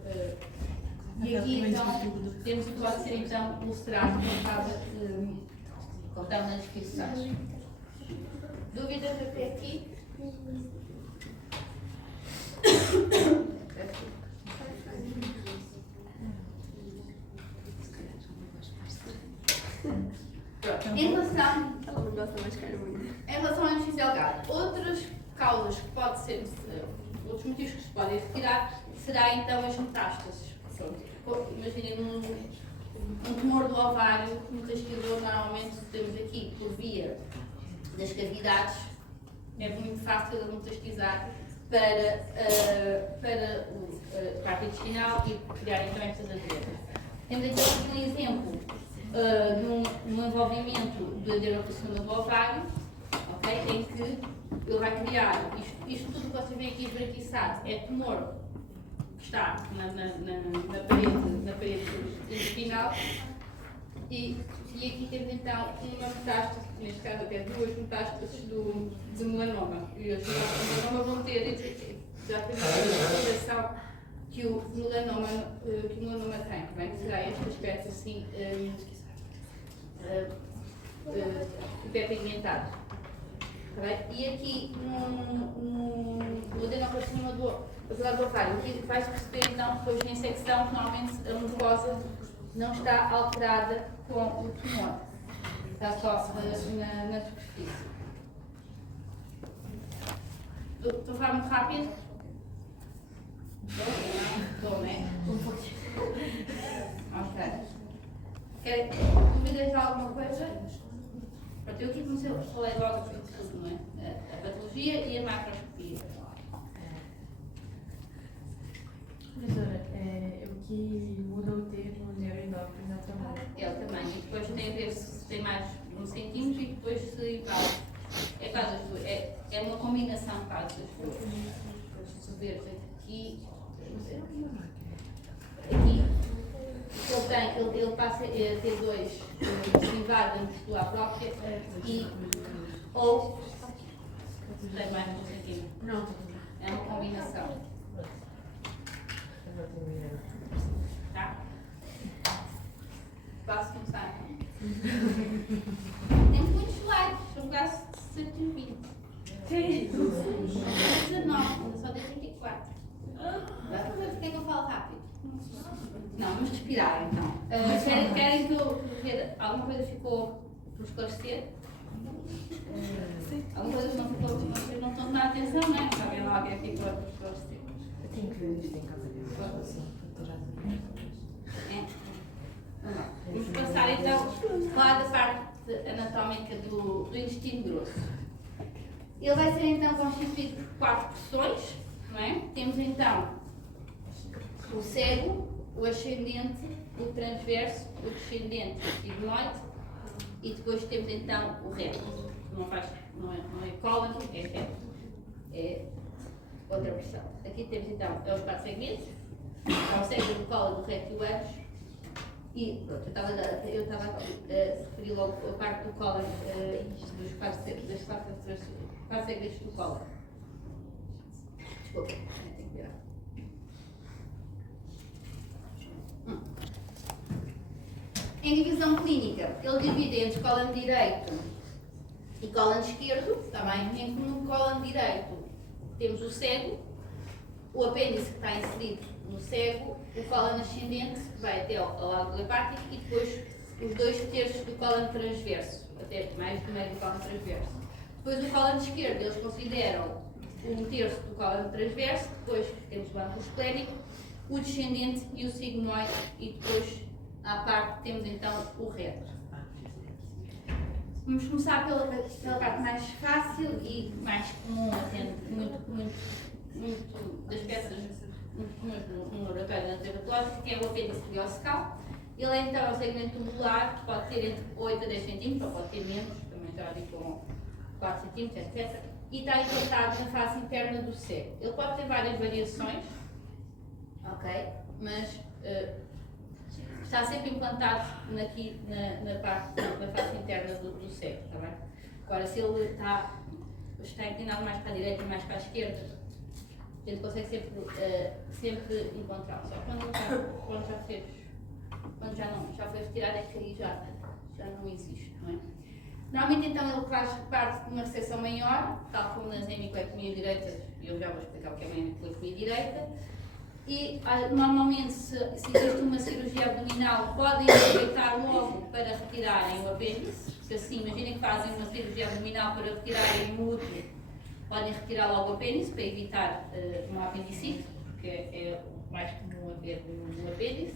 E aqui então temos o que pode ser então o strato que estava nas descrições. Dúvidas até aqui? Em relação, Ela não gosta mais de carne moída. em relação à anestesia delgada, outras causas que pode ser, outros motivos que se podem retirar, será então as metástases. Imaginem um tumor do ovário, um casquilhão, normalmente temos aqui por via das cavidades, é muito fácil de metastizar para a parte intestinal e criar então estas adesões. Temos aqui um exemplo num envolvimento de adenomatossoma do ovário, okay, em que ele vai criar, isto tudo que vocês veem aqui esbranquiçado é tumor que está na parede intestinal e aqui temos então uma metástase, neste caso até duas metástases de melanoma. E os melanoma vão ter exatamente a coloração que o melanoma tem, bem? Que será este aspecto assim hiperpigmentado. E aqui no adenocarcinoma do ovário, vai-se perceber então depois na secção que normalmente a mucosa não está alterada com o tumor, está só na superfície. Estou a falar muito rápido? Estou, né? Um pouquinho. Ok. Querem dúvidas de alguma coisa? Pronto, eu aqui comecei a falar logo de tudo, não é? A patologia e a macroscopia. Professora, o que muda o termo neuroendócrino na trabalho? Ele também. E depois tem a ver se tem mais de 1 centímetro e depois se quase. É quase as duas. É uma combinação quase das duas. Se ver aqui. Ele passa a ter dois derivada muscular própria e ou tem mais de 1 centímetro. Não. É uma combinação. Tá? Posso começar? Tem muitos slides, são quase 120. Sim. 19, só dei 34. Por que é que eu falo rápido? Não, vamos respirar então. Querem que eu veja? Alguma coisa ficou por esclarecer? Alguma coisa que não ficou, vocês não estão a dar atenção, não é? Sabem lá alguém ficou por esclarecer. Eu tenho que ver isto em casa de Vamos passar então lá da parte anatómica do intestino grosso. Ele vai ser então constituído por 4 porções, não é? Temos então o cego, o ascendente, o transverso, o descendente e o sigmoide e depois temos então o reto. Não é cólon, é reto. É outra versão. Aqui temos então os 4 segmentos, o cego, o cólon, o reto e o ânus. E pronto, eu estava a referir logo a parte do cólon dos 4 segmentos do cólon. Desculpa, tenho que virar. Em divisão clínica, ele divide entre cólon direito e cólon esquerdo, também, em que no cólon direito temos o cego, o apêndice que está inserido no cego, o cólon ascendente que vai até ao lado hepático e depois os 2/3 do cólon transverso, até mais do meio do cólon transverso. Depois o cólon esquerdo, eles consideram 1/3 do cólon transverso, depois temos o ânus esclérico, o descendente e o sigmoide e depois à parte temos então o reto. Vamos começar pela parte mais fácil e mais comum, até muito das peças muito comuns no laboratório da anatomia patológica, que é o apêndice ileocecal. Ele é então um segmento tubular, que pode ter entre 8 a 10 cm, ou pode ter menos, também já vi com 4 cm, etc. e está implantado na face interna do cego. Ele pode ter várias variações, ok? Mas está sempre implantado aqui na face interna do cego, está bem? Agora, se ele está inclinado mais para a direita e mais para a esquerda, a gente consegue sempre encontrá-lo. Só quando já foi retirado é que aí já não existe, não é? Normalmente então ele faz parte de uma recepção maior, tal como nas hemicolectomias direitas, e eu já vou explicar o que é uma hemicolectomia direita. E normalmente, se existe uma cirurgia abdominal, podem aproveitar logo para retirarem o apêndice. Se assim, imaginem que fazem uma cirurgia abdominal para retirarem o útero, podem retirar logo o apêndice para evitar uma apendicite, porque é o mais comum haver no apêndice.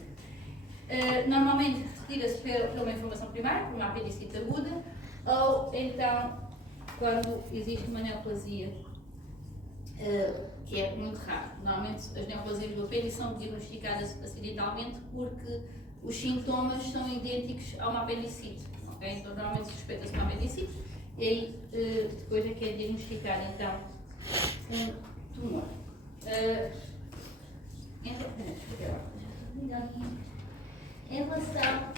Normalmente retira-se por uma inflamação primária, por uma apendicite aguda, ou então quando existe uma neoplasia, que é muito raro. Normalmente as neoplasias do apêndice são diagnosticadas acidentalmente porque os sintomas são idênticos a uma apendicite. Okay? Então normalmente suspeita-se uma apendicite e aí depois é que é diagnosticado então um tumor. Em relação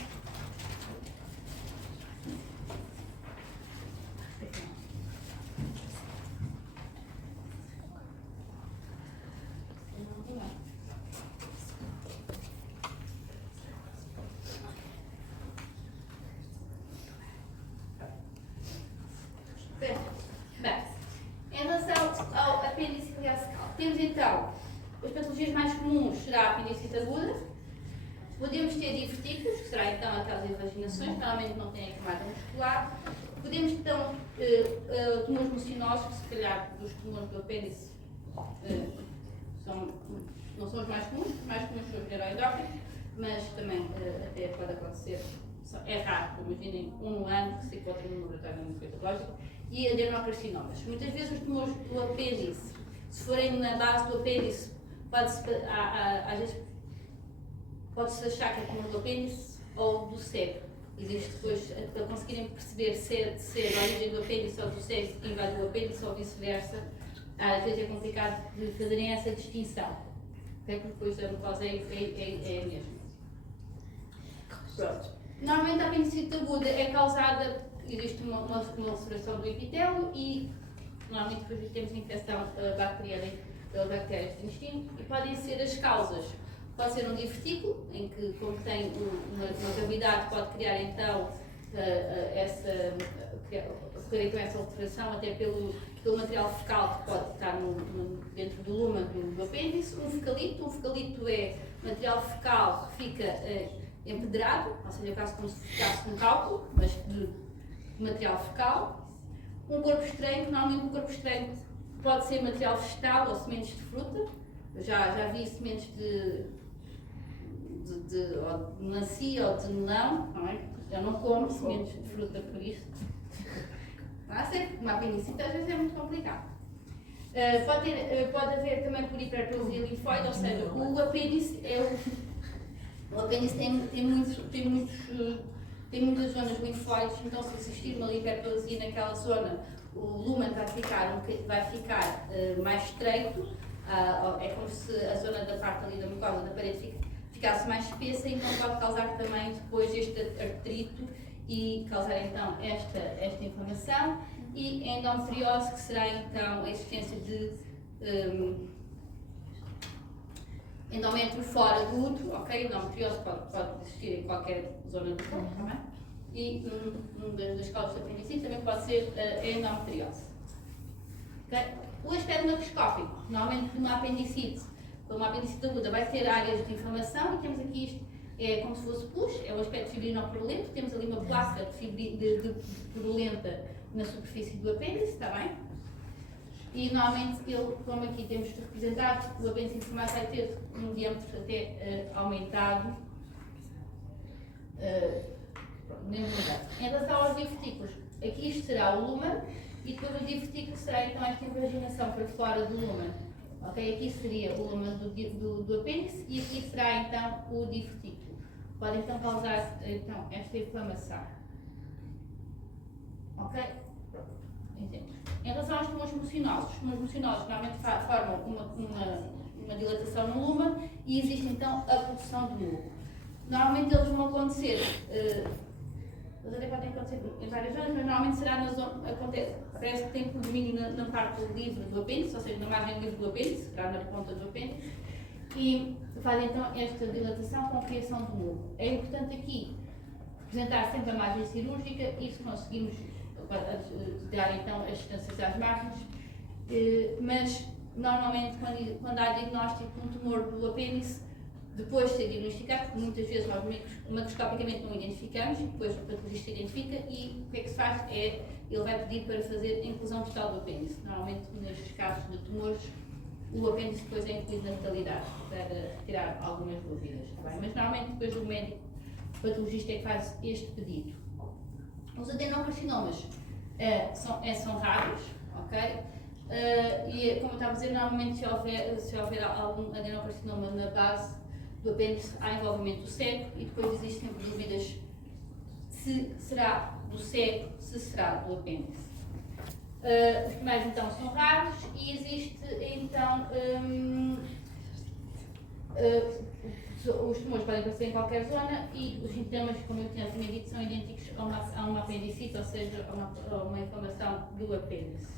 ao apêndice ileocecal, temos então as patologias mais comuns, será a apendicite aguda. Podemos ter divertículos, que será então aquelas invaginações, que normalmente não têm camada muscular. Podemos então tumores mucinosos, que se calhar dos tumores do apêndice não são os mais comuns são os neuroendócrinos, mas também até pode acontecer, é raro, imaginem um no ano que se encontra no laboratório hematológico, e adenocarcinomas. Muitas vezes os tumores do apêndice, se forem na base do apêndice, às vezes pode-se achar que é tumor do apêndice ou do cego. Existe depois, para conseguirem perceber se é a origem do apêndice ou do cego que invade o apêndice ou vice-versa, às vezes é complicado de fazerem essa distinção. Okay? Porque depois a mucosa é a mesma. Pronto. Normalmente a apendicite aguda é causada, existe uma ulceração do epitélio e normalmente depois temos infecção bacteriana pelas bactérias do intestino e podem ser as causas. Pode ser um divertículo, em que, como tem uma cavidade, pode criar então essa alteração até pelo material fecal que pode estar dentro do lumen do apêndice. Um fecalito é material fecal que fica empedrado, ou seja, quase como se ficasse um cálculo, mas de material fecal. Um corpo estranho, normalmente um corpo estranho pode ser material vegetal ou sementes de fruta. Eu já vi sementes de melancia ou de melão, não é? Eu não como sementes de fruta por isso. Uma apendicite às vezes é muito complicado. Pode haver também por hiperplasia linfóide, ou seja, o apêndice tem muitas zonas linfóides, então se existir uma hiperplasia naquela zona, o lumen vai ficar mais estreito, é como se a zona da parte ali da mucosa da parede ficasse mais espessa, então pode causar também depois este artrito e causar então esta inflamação, e a endometriose, que será então a existência de endométrio fora do útero, ok? Endometriose pode existir em qualquer zona do corpo, também. E uma das causas da apendicite também pode ser a endometriose. Okay? O aspecto macroscópico, normalmente de uma apendicite aguda, vai ter áreas de inflamação, e temos aqui isto, é como se fosse pus, é o aspecto fibrinopurulento, temos ali uma placa de purulenta na superfície do apêndice, está bem? E normalmente, como aqui temos representado, o apêndice inflamado vai ter um diâmetro até aumentado. Em relação aos divertículos, aqui isto será o lumen, e depois o divertículo será então esta invaginação para fora do lumen. Okay? Aqui seria o lumen do apêndice e aqui será então o divertículo. Pode então causar então, esta inflamação. Ok? Em relação aos tumores mucinosos, os tumores mucinosos normalmente formam uma dilatação no lumen e existe então a produção de muco. Normalmente eles vão acontecer, eles até podem acontecer em várias zonas, mas normalmente será na zona, acontece, parece que tem predomínio na parte livre do apêndice, ou seja, na margem livre do apêndice, será na ponta do apêndice, e fazem então esta dilatação com criação de muco. É importante aqui representar sempre a margem cirúrgica e se conseguimos dar então as distâncias às margens, mas normalmente quando há diagnóstico de um tumor do apêndice, depois de ser diagnosticado, porque muitas vezes nós macroscopicamente não identificamos, depois o patologista identifica e o que é que se faz é, ele vai pedir para fazer a inclusão total do apêndice. Normalmente nestes casos de tumores, o apêndice depois é incluído na totalidade, para retirar algumas dúvidas, está bem? Mas normalmente depois o médico patologista é que faz este pedido. Os adenocarcinomas são raros, ok? E como eu estava a dizer, normalmente se houver algum adenocarcinoma na base do apêndice, há envolvimento do cego e depois existem dúvidas se será do cego, se será do apêndice. Os primeiros então são raros e existe então os tumores podem aparecer em qualquer zona e os sintomas, como eu tinha dito, são idênticos a uma apendicite, ou seja, a uma inflamação do apêndice.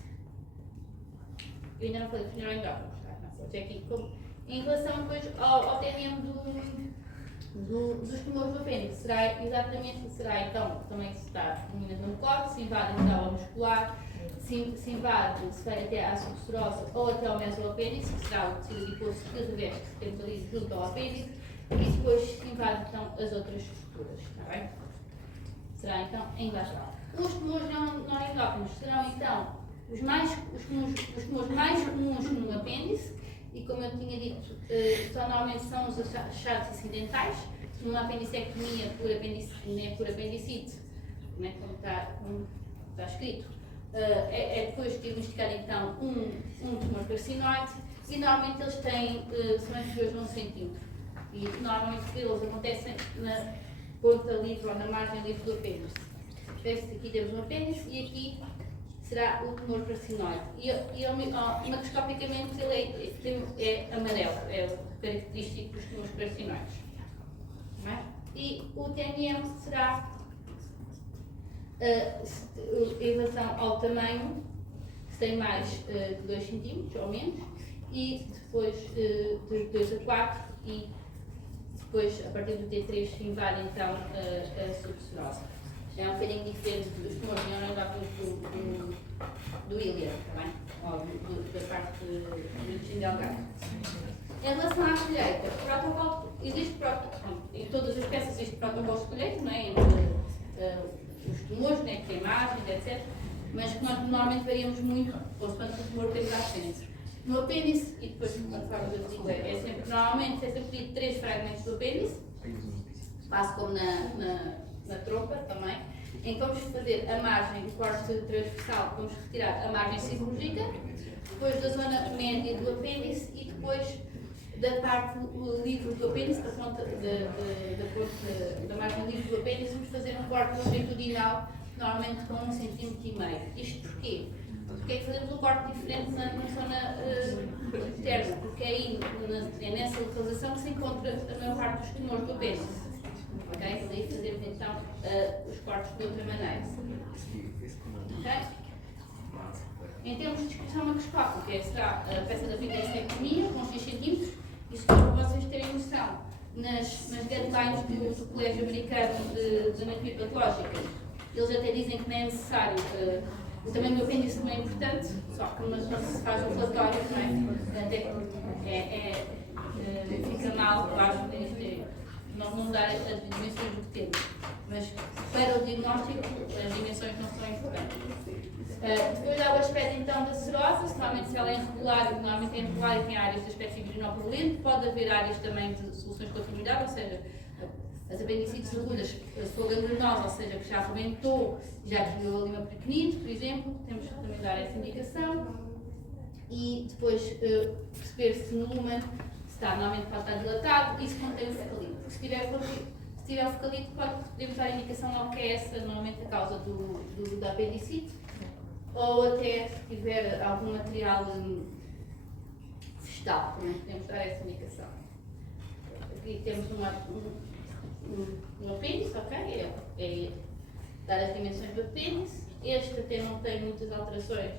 Eu ainda não falei de neuroendócrinos, tá? Aqui, em relação depois ao TNM dos tumores do apêndice, será então, também se está dominante no mucosa, se invade então a muscular, se invade, se vai até à subserosa ou até ao mesoapêndice, que será o tecido adiposo que reveste, que temos ali junto ao apêndice, e depois se invade então as outras estruturas, está bem? Será então em baixo. Os tumores não endócrinos serão então os tumores mais comuns no apêndice, e como eu tinha dito, normalmente são os achados acidentais, numa apendicectomia por apendicite, né, como está escrito, é depois diagnosticado então um tumor carcinoide e normalmente eles são inferiores a 1 centímetro e normalmente eles acontecem na ponta livre ou na margem livre do apêndice. Aqui temos um apêndice e aqui será o tumor carcinoide. E macroscopicamente ele é amarelo, é o característico dos tumores carcinoides. É? E o TNM será, em relação ao tamanho, se tem mais de 2 cm ou menos, e depois de 2 a 4, e depois, a partir do T3, se invade então a subserosa. É um bocadinho diferente dos tumores neuroendócrinos do ília, tá bem? Ou da parte do intestino delgado. Em relação à colheita, existe em todas as peças existe protocolo de colheita, não é? Entre os tumores, né, que tem margens, etc. Mas que nós normalmente variamos muito, consoante o tumor que temos à frente. No apêndice, e depois de forma de digo, normalmente é sempre 3 fragmentos do apêndice, passo como na trompa também, em que vamos fazer a margem do corte transversal, vamos retirar a margem cirúrgica, depois da zona média do apêndice e depois da parte livre do apêndice, da ponta da margem livre do apêndice, vamos fazer um corte longitudinal, normalmente com 1,5 cm. Isto porquê? Porque é que fazemos um corte diferente na zona interna? Porque aí, é nessa localização que se encontra a maior parte dos tumores do apêndice. Ok? Daí fazemos então os cortes de outra maneira. Ok? Em termos de descrição macroscópica, será a peça da apendicectomia com 6 cm, e só para vocês terem noção, nas guidelines do Colégio Americano de Anatomia Patológica, eles até dizem que não é necessário. O tamanho do apêndice não é importante, só que quando se faz o relatório, não é? Fica mal, claro, não dar as dimensões do que temos. Mas para o diagnóstico, as dimensões não são importantes. Depois há o aspecto então da serose, normalmente se ela é irregular, normalmente é irregular e tem áreas de aspecto fibrinoprolento, pode haver áreas também de soluções de continuidade, ou seja, as apendicites agudas, se for ganglionosa, ou seja, que já fermentou, já criou ali uma pequenite, por exemplo, temos que também dar essa indicação. E depois perceber se no lumen está, normalmente pode estar dilatado e se contém o focalito. Porque se tiver o focalito, podemos dar a indicação ao que é essa, normalmente a causa da apendicite. ou até se tiver algum material vegetal, também podemos dar essa indicação. Aqui temos um apêndice, ok? É dar as dimensões do apêndice. Este até não tem muitas alterações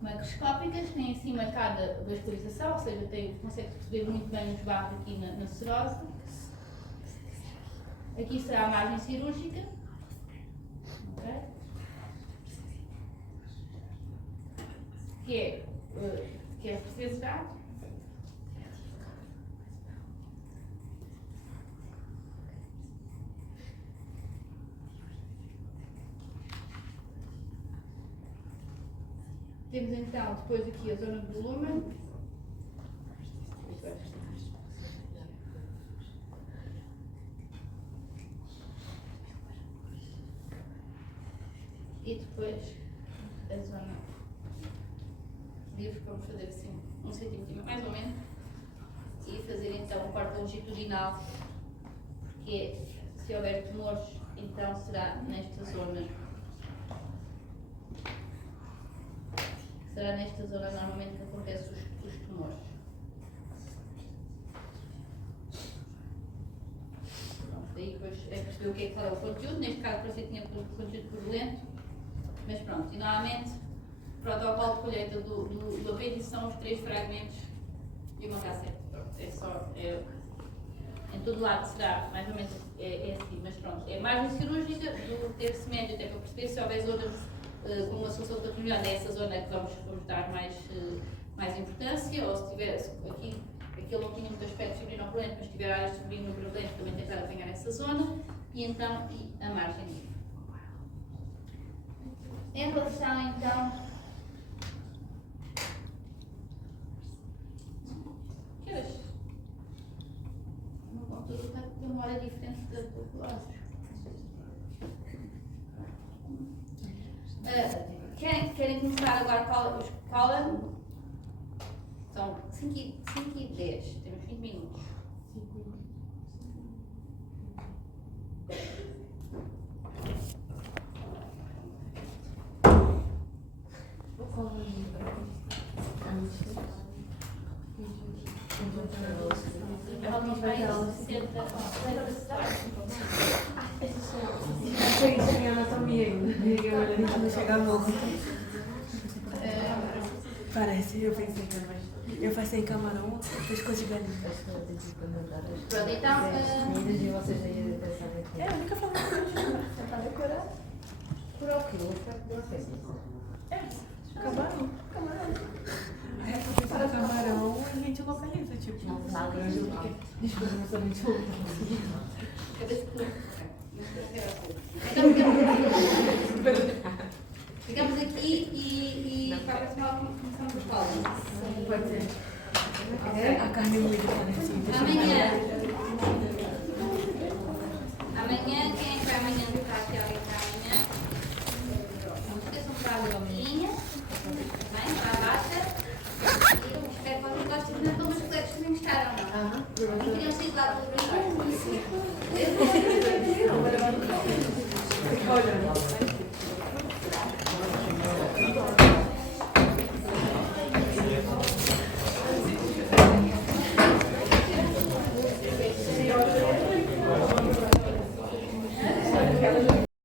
macroscópicas, tem em cima cada vascularização, ou seja, consegue perceber muito bem os barros aqui na serosa. Aqui será a margem cirúrgica. Okay? Que é preciosidade. Temos então depois aqui a zona do lumen. E depois a zona livre, vamos fazer assim 1 cm mais ou menos. E fazer então um corte longitudinal, porque se houver tumores, então será nesta zona. Será nesta zona normalmente que acontecem os tumores. Pronto, daí depois é perceber o que é o conteúdo. Neste caso, para ser tinha conteúdo purulento, mas pronto. E normalmente, o protocolo de colheita do apêndice são os 3 fragmentos de uma cassete. Pronto, é só. Em todo lado será mais ou menos assim, mas pronto. É margem cirúrgica do terço médio, até para perceber se houver zonas com uma solução de continuidade, é essa zona que vamos dar mais importância, ou se tiver aqui não tinha muito aspecto fibrinoprolento, mas se tiver áreas de fibrinoprolento, também tentar apanhar essa zona, e então a margem livre. Em relação então. Que horas? No computador tem uma hora diferente da população. Querem começar agora os column? São 5 e 10, temos 20 minutos. Alguns vai 60. Tem anatomia ainda. A gente não chega a morro. Parece, eu pensei que eu passei em camarão, pescoço de galinha. Pronto, então. É a única forma que eu tenho. Você tá decorando? Por aquilo, não sei se Camarão. Aí eu pensei para camarão e a gente localiza, tipo. não sabe. Desculpa, eu sou muito louca. Ficamos aqui e para a próxima aula começamos os columns. Pode ser. A carne moída parecida. Amanhã, quem é que vai amanhã? Está aqui alguém para amanhã? Não esqueçam de fazer a bolinha. Bem, para a baixa. E eu espero que vocês gostem de ver todos os colegas que me gostaram, não? Não queriam sair de lá pelo brinco? Fica olhando.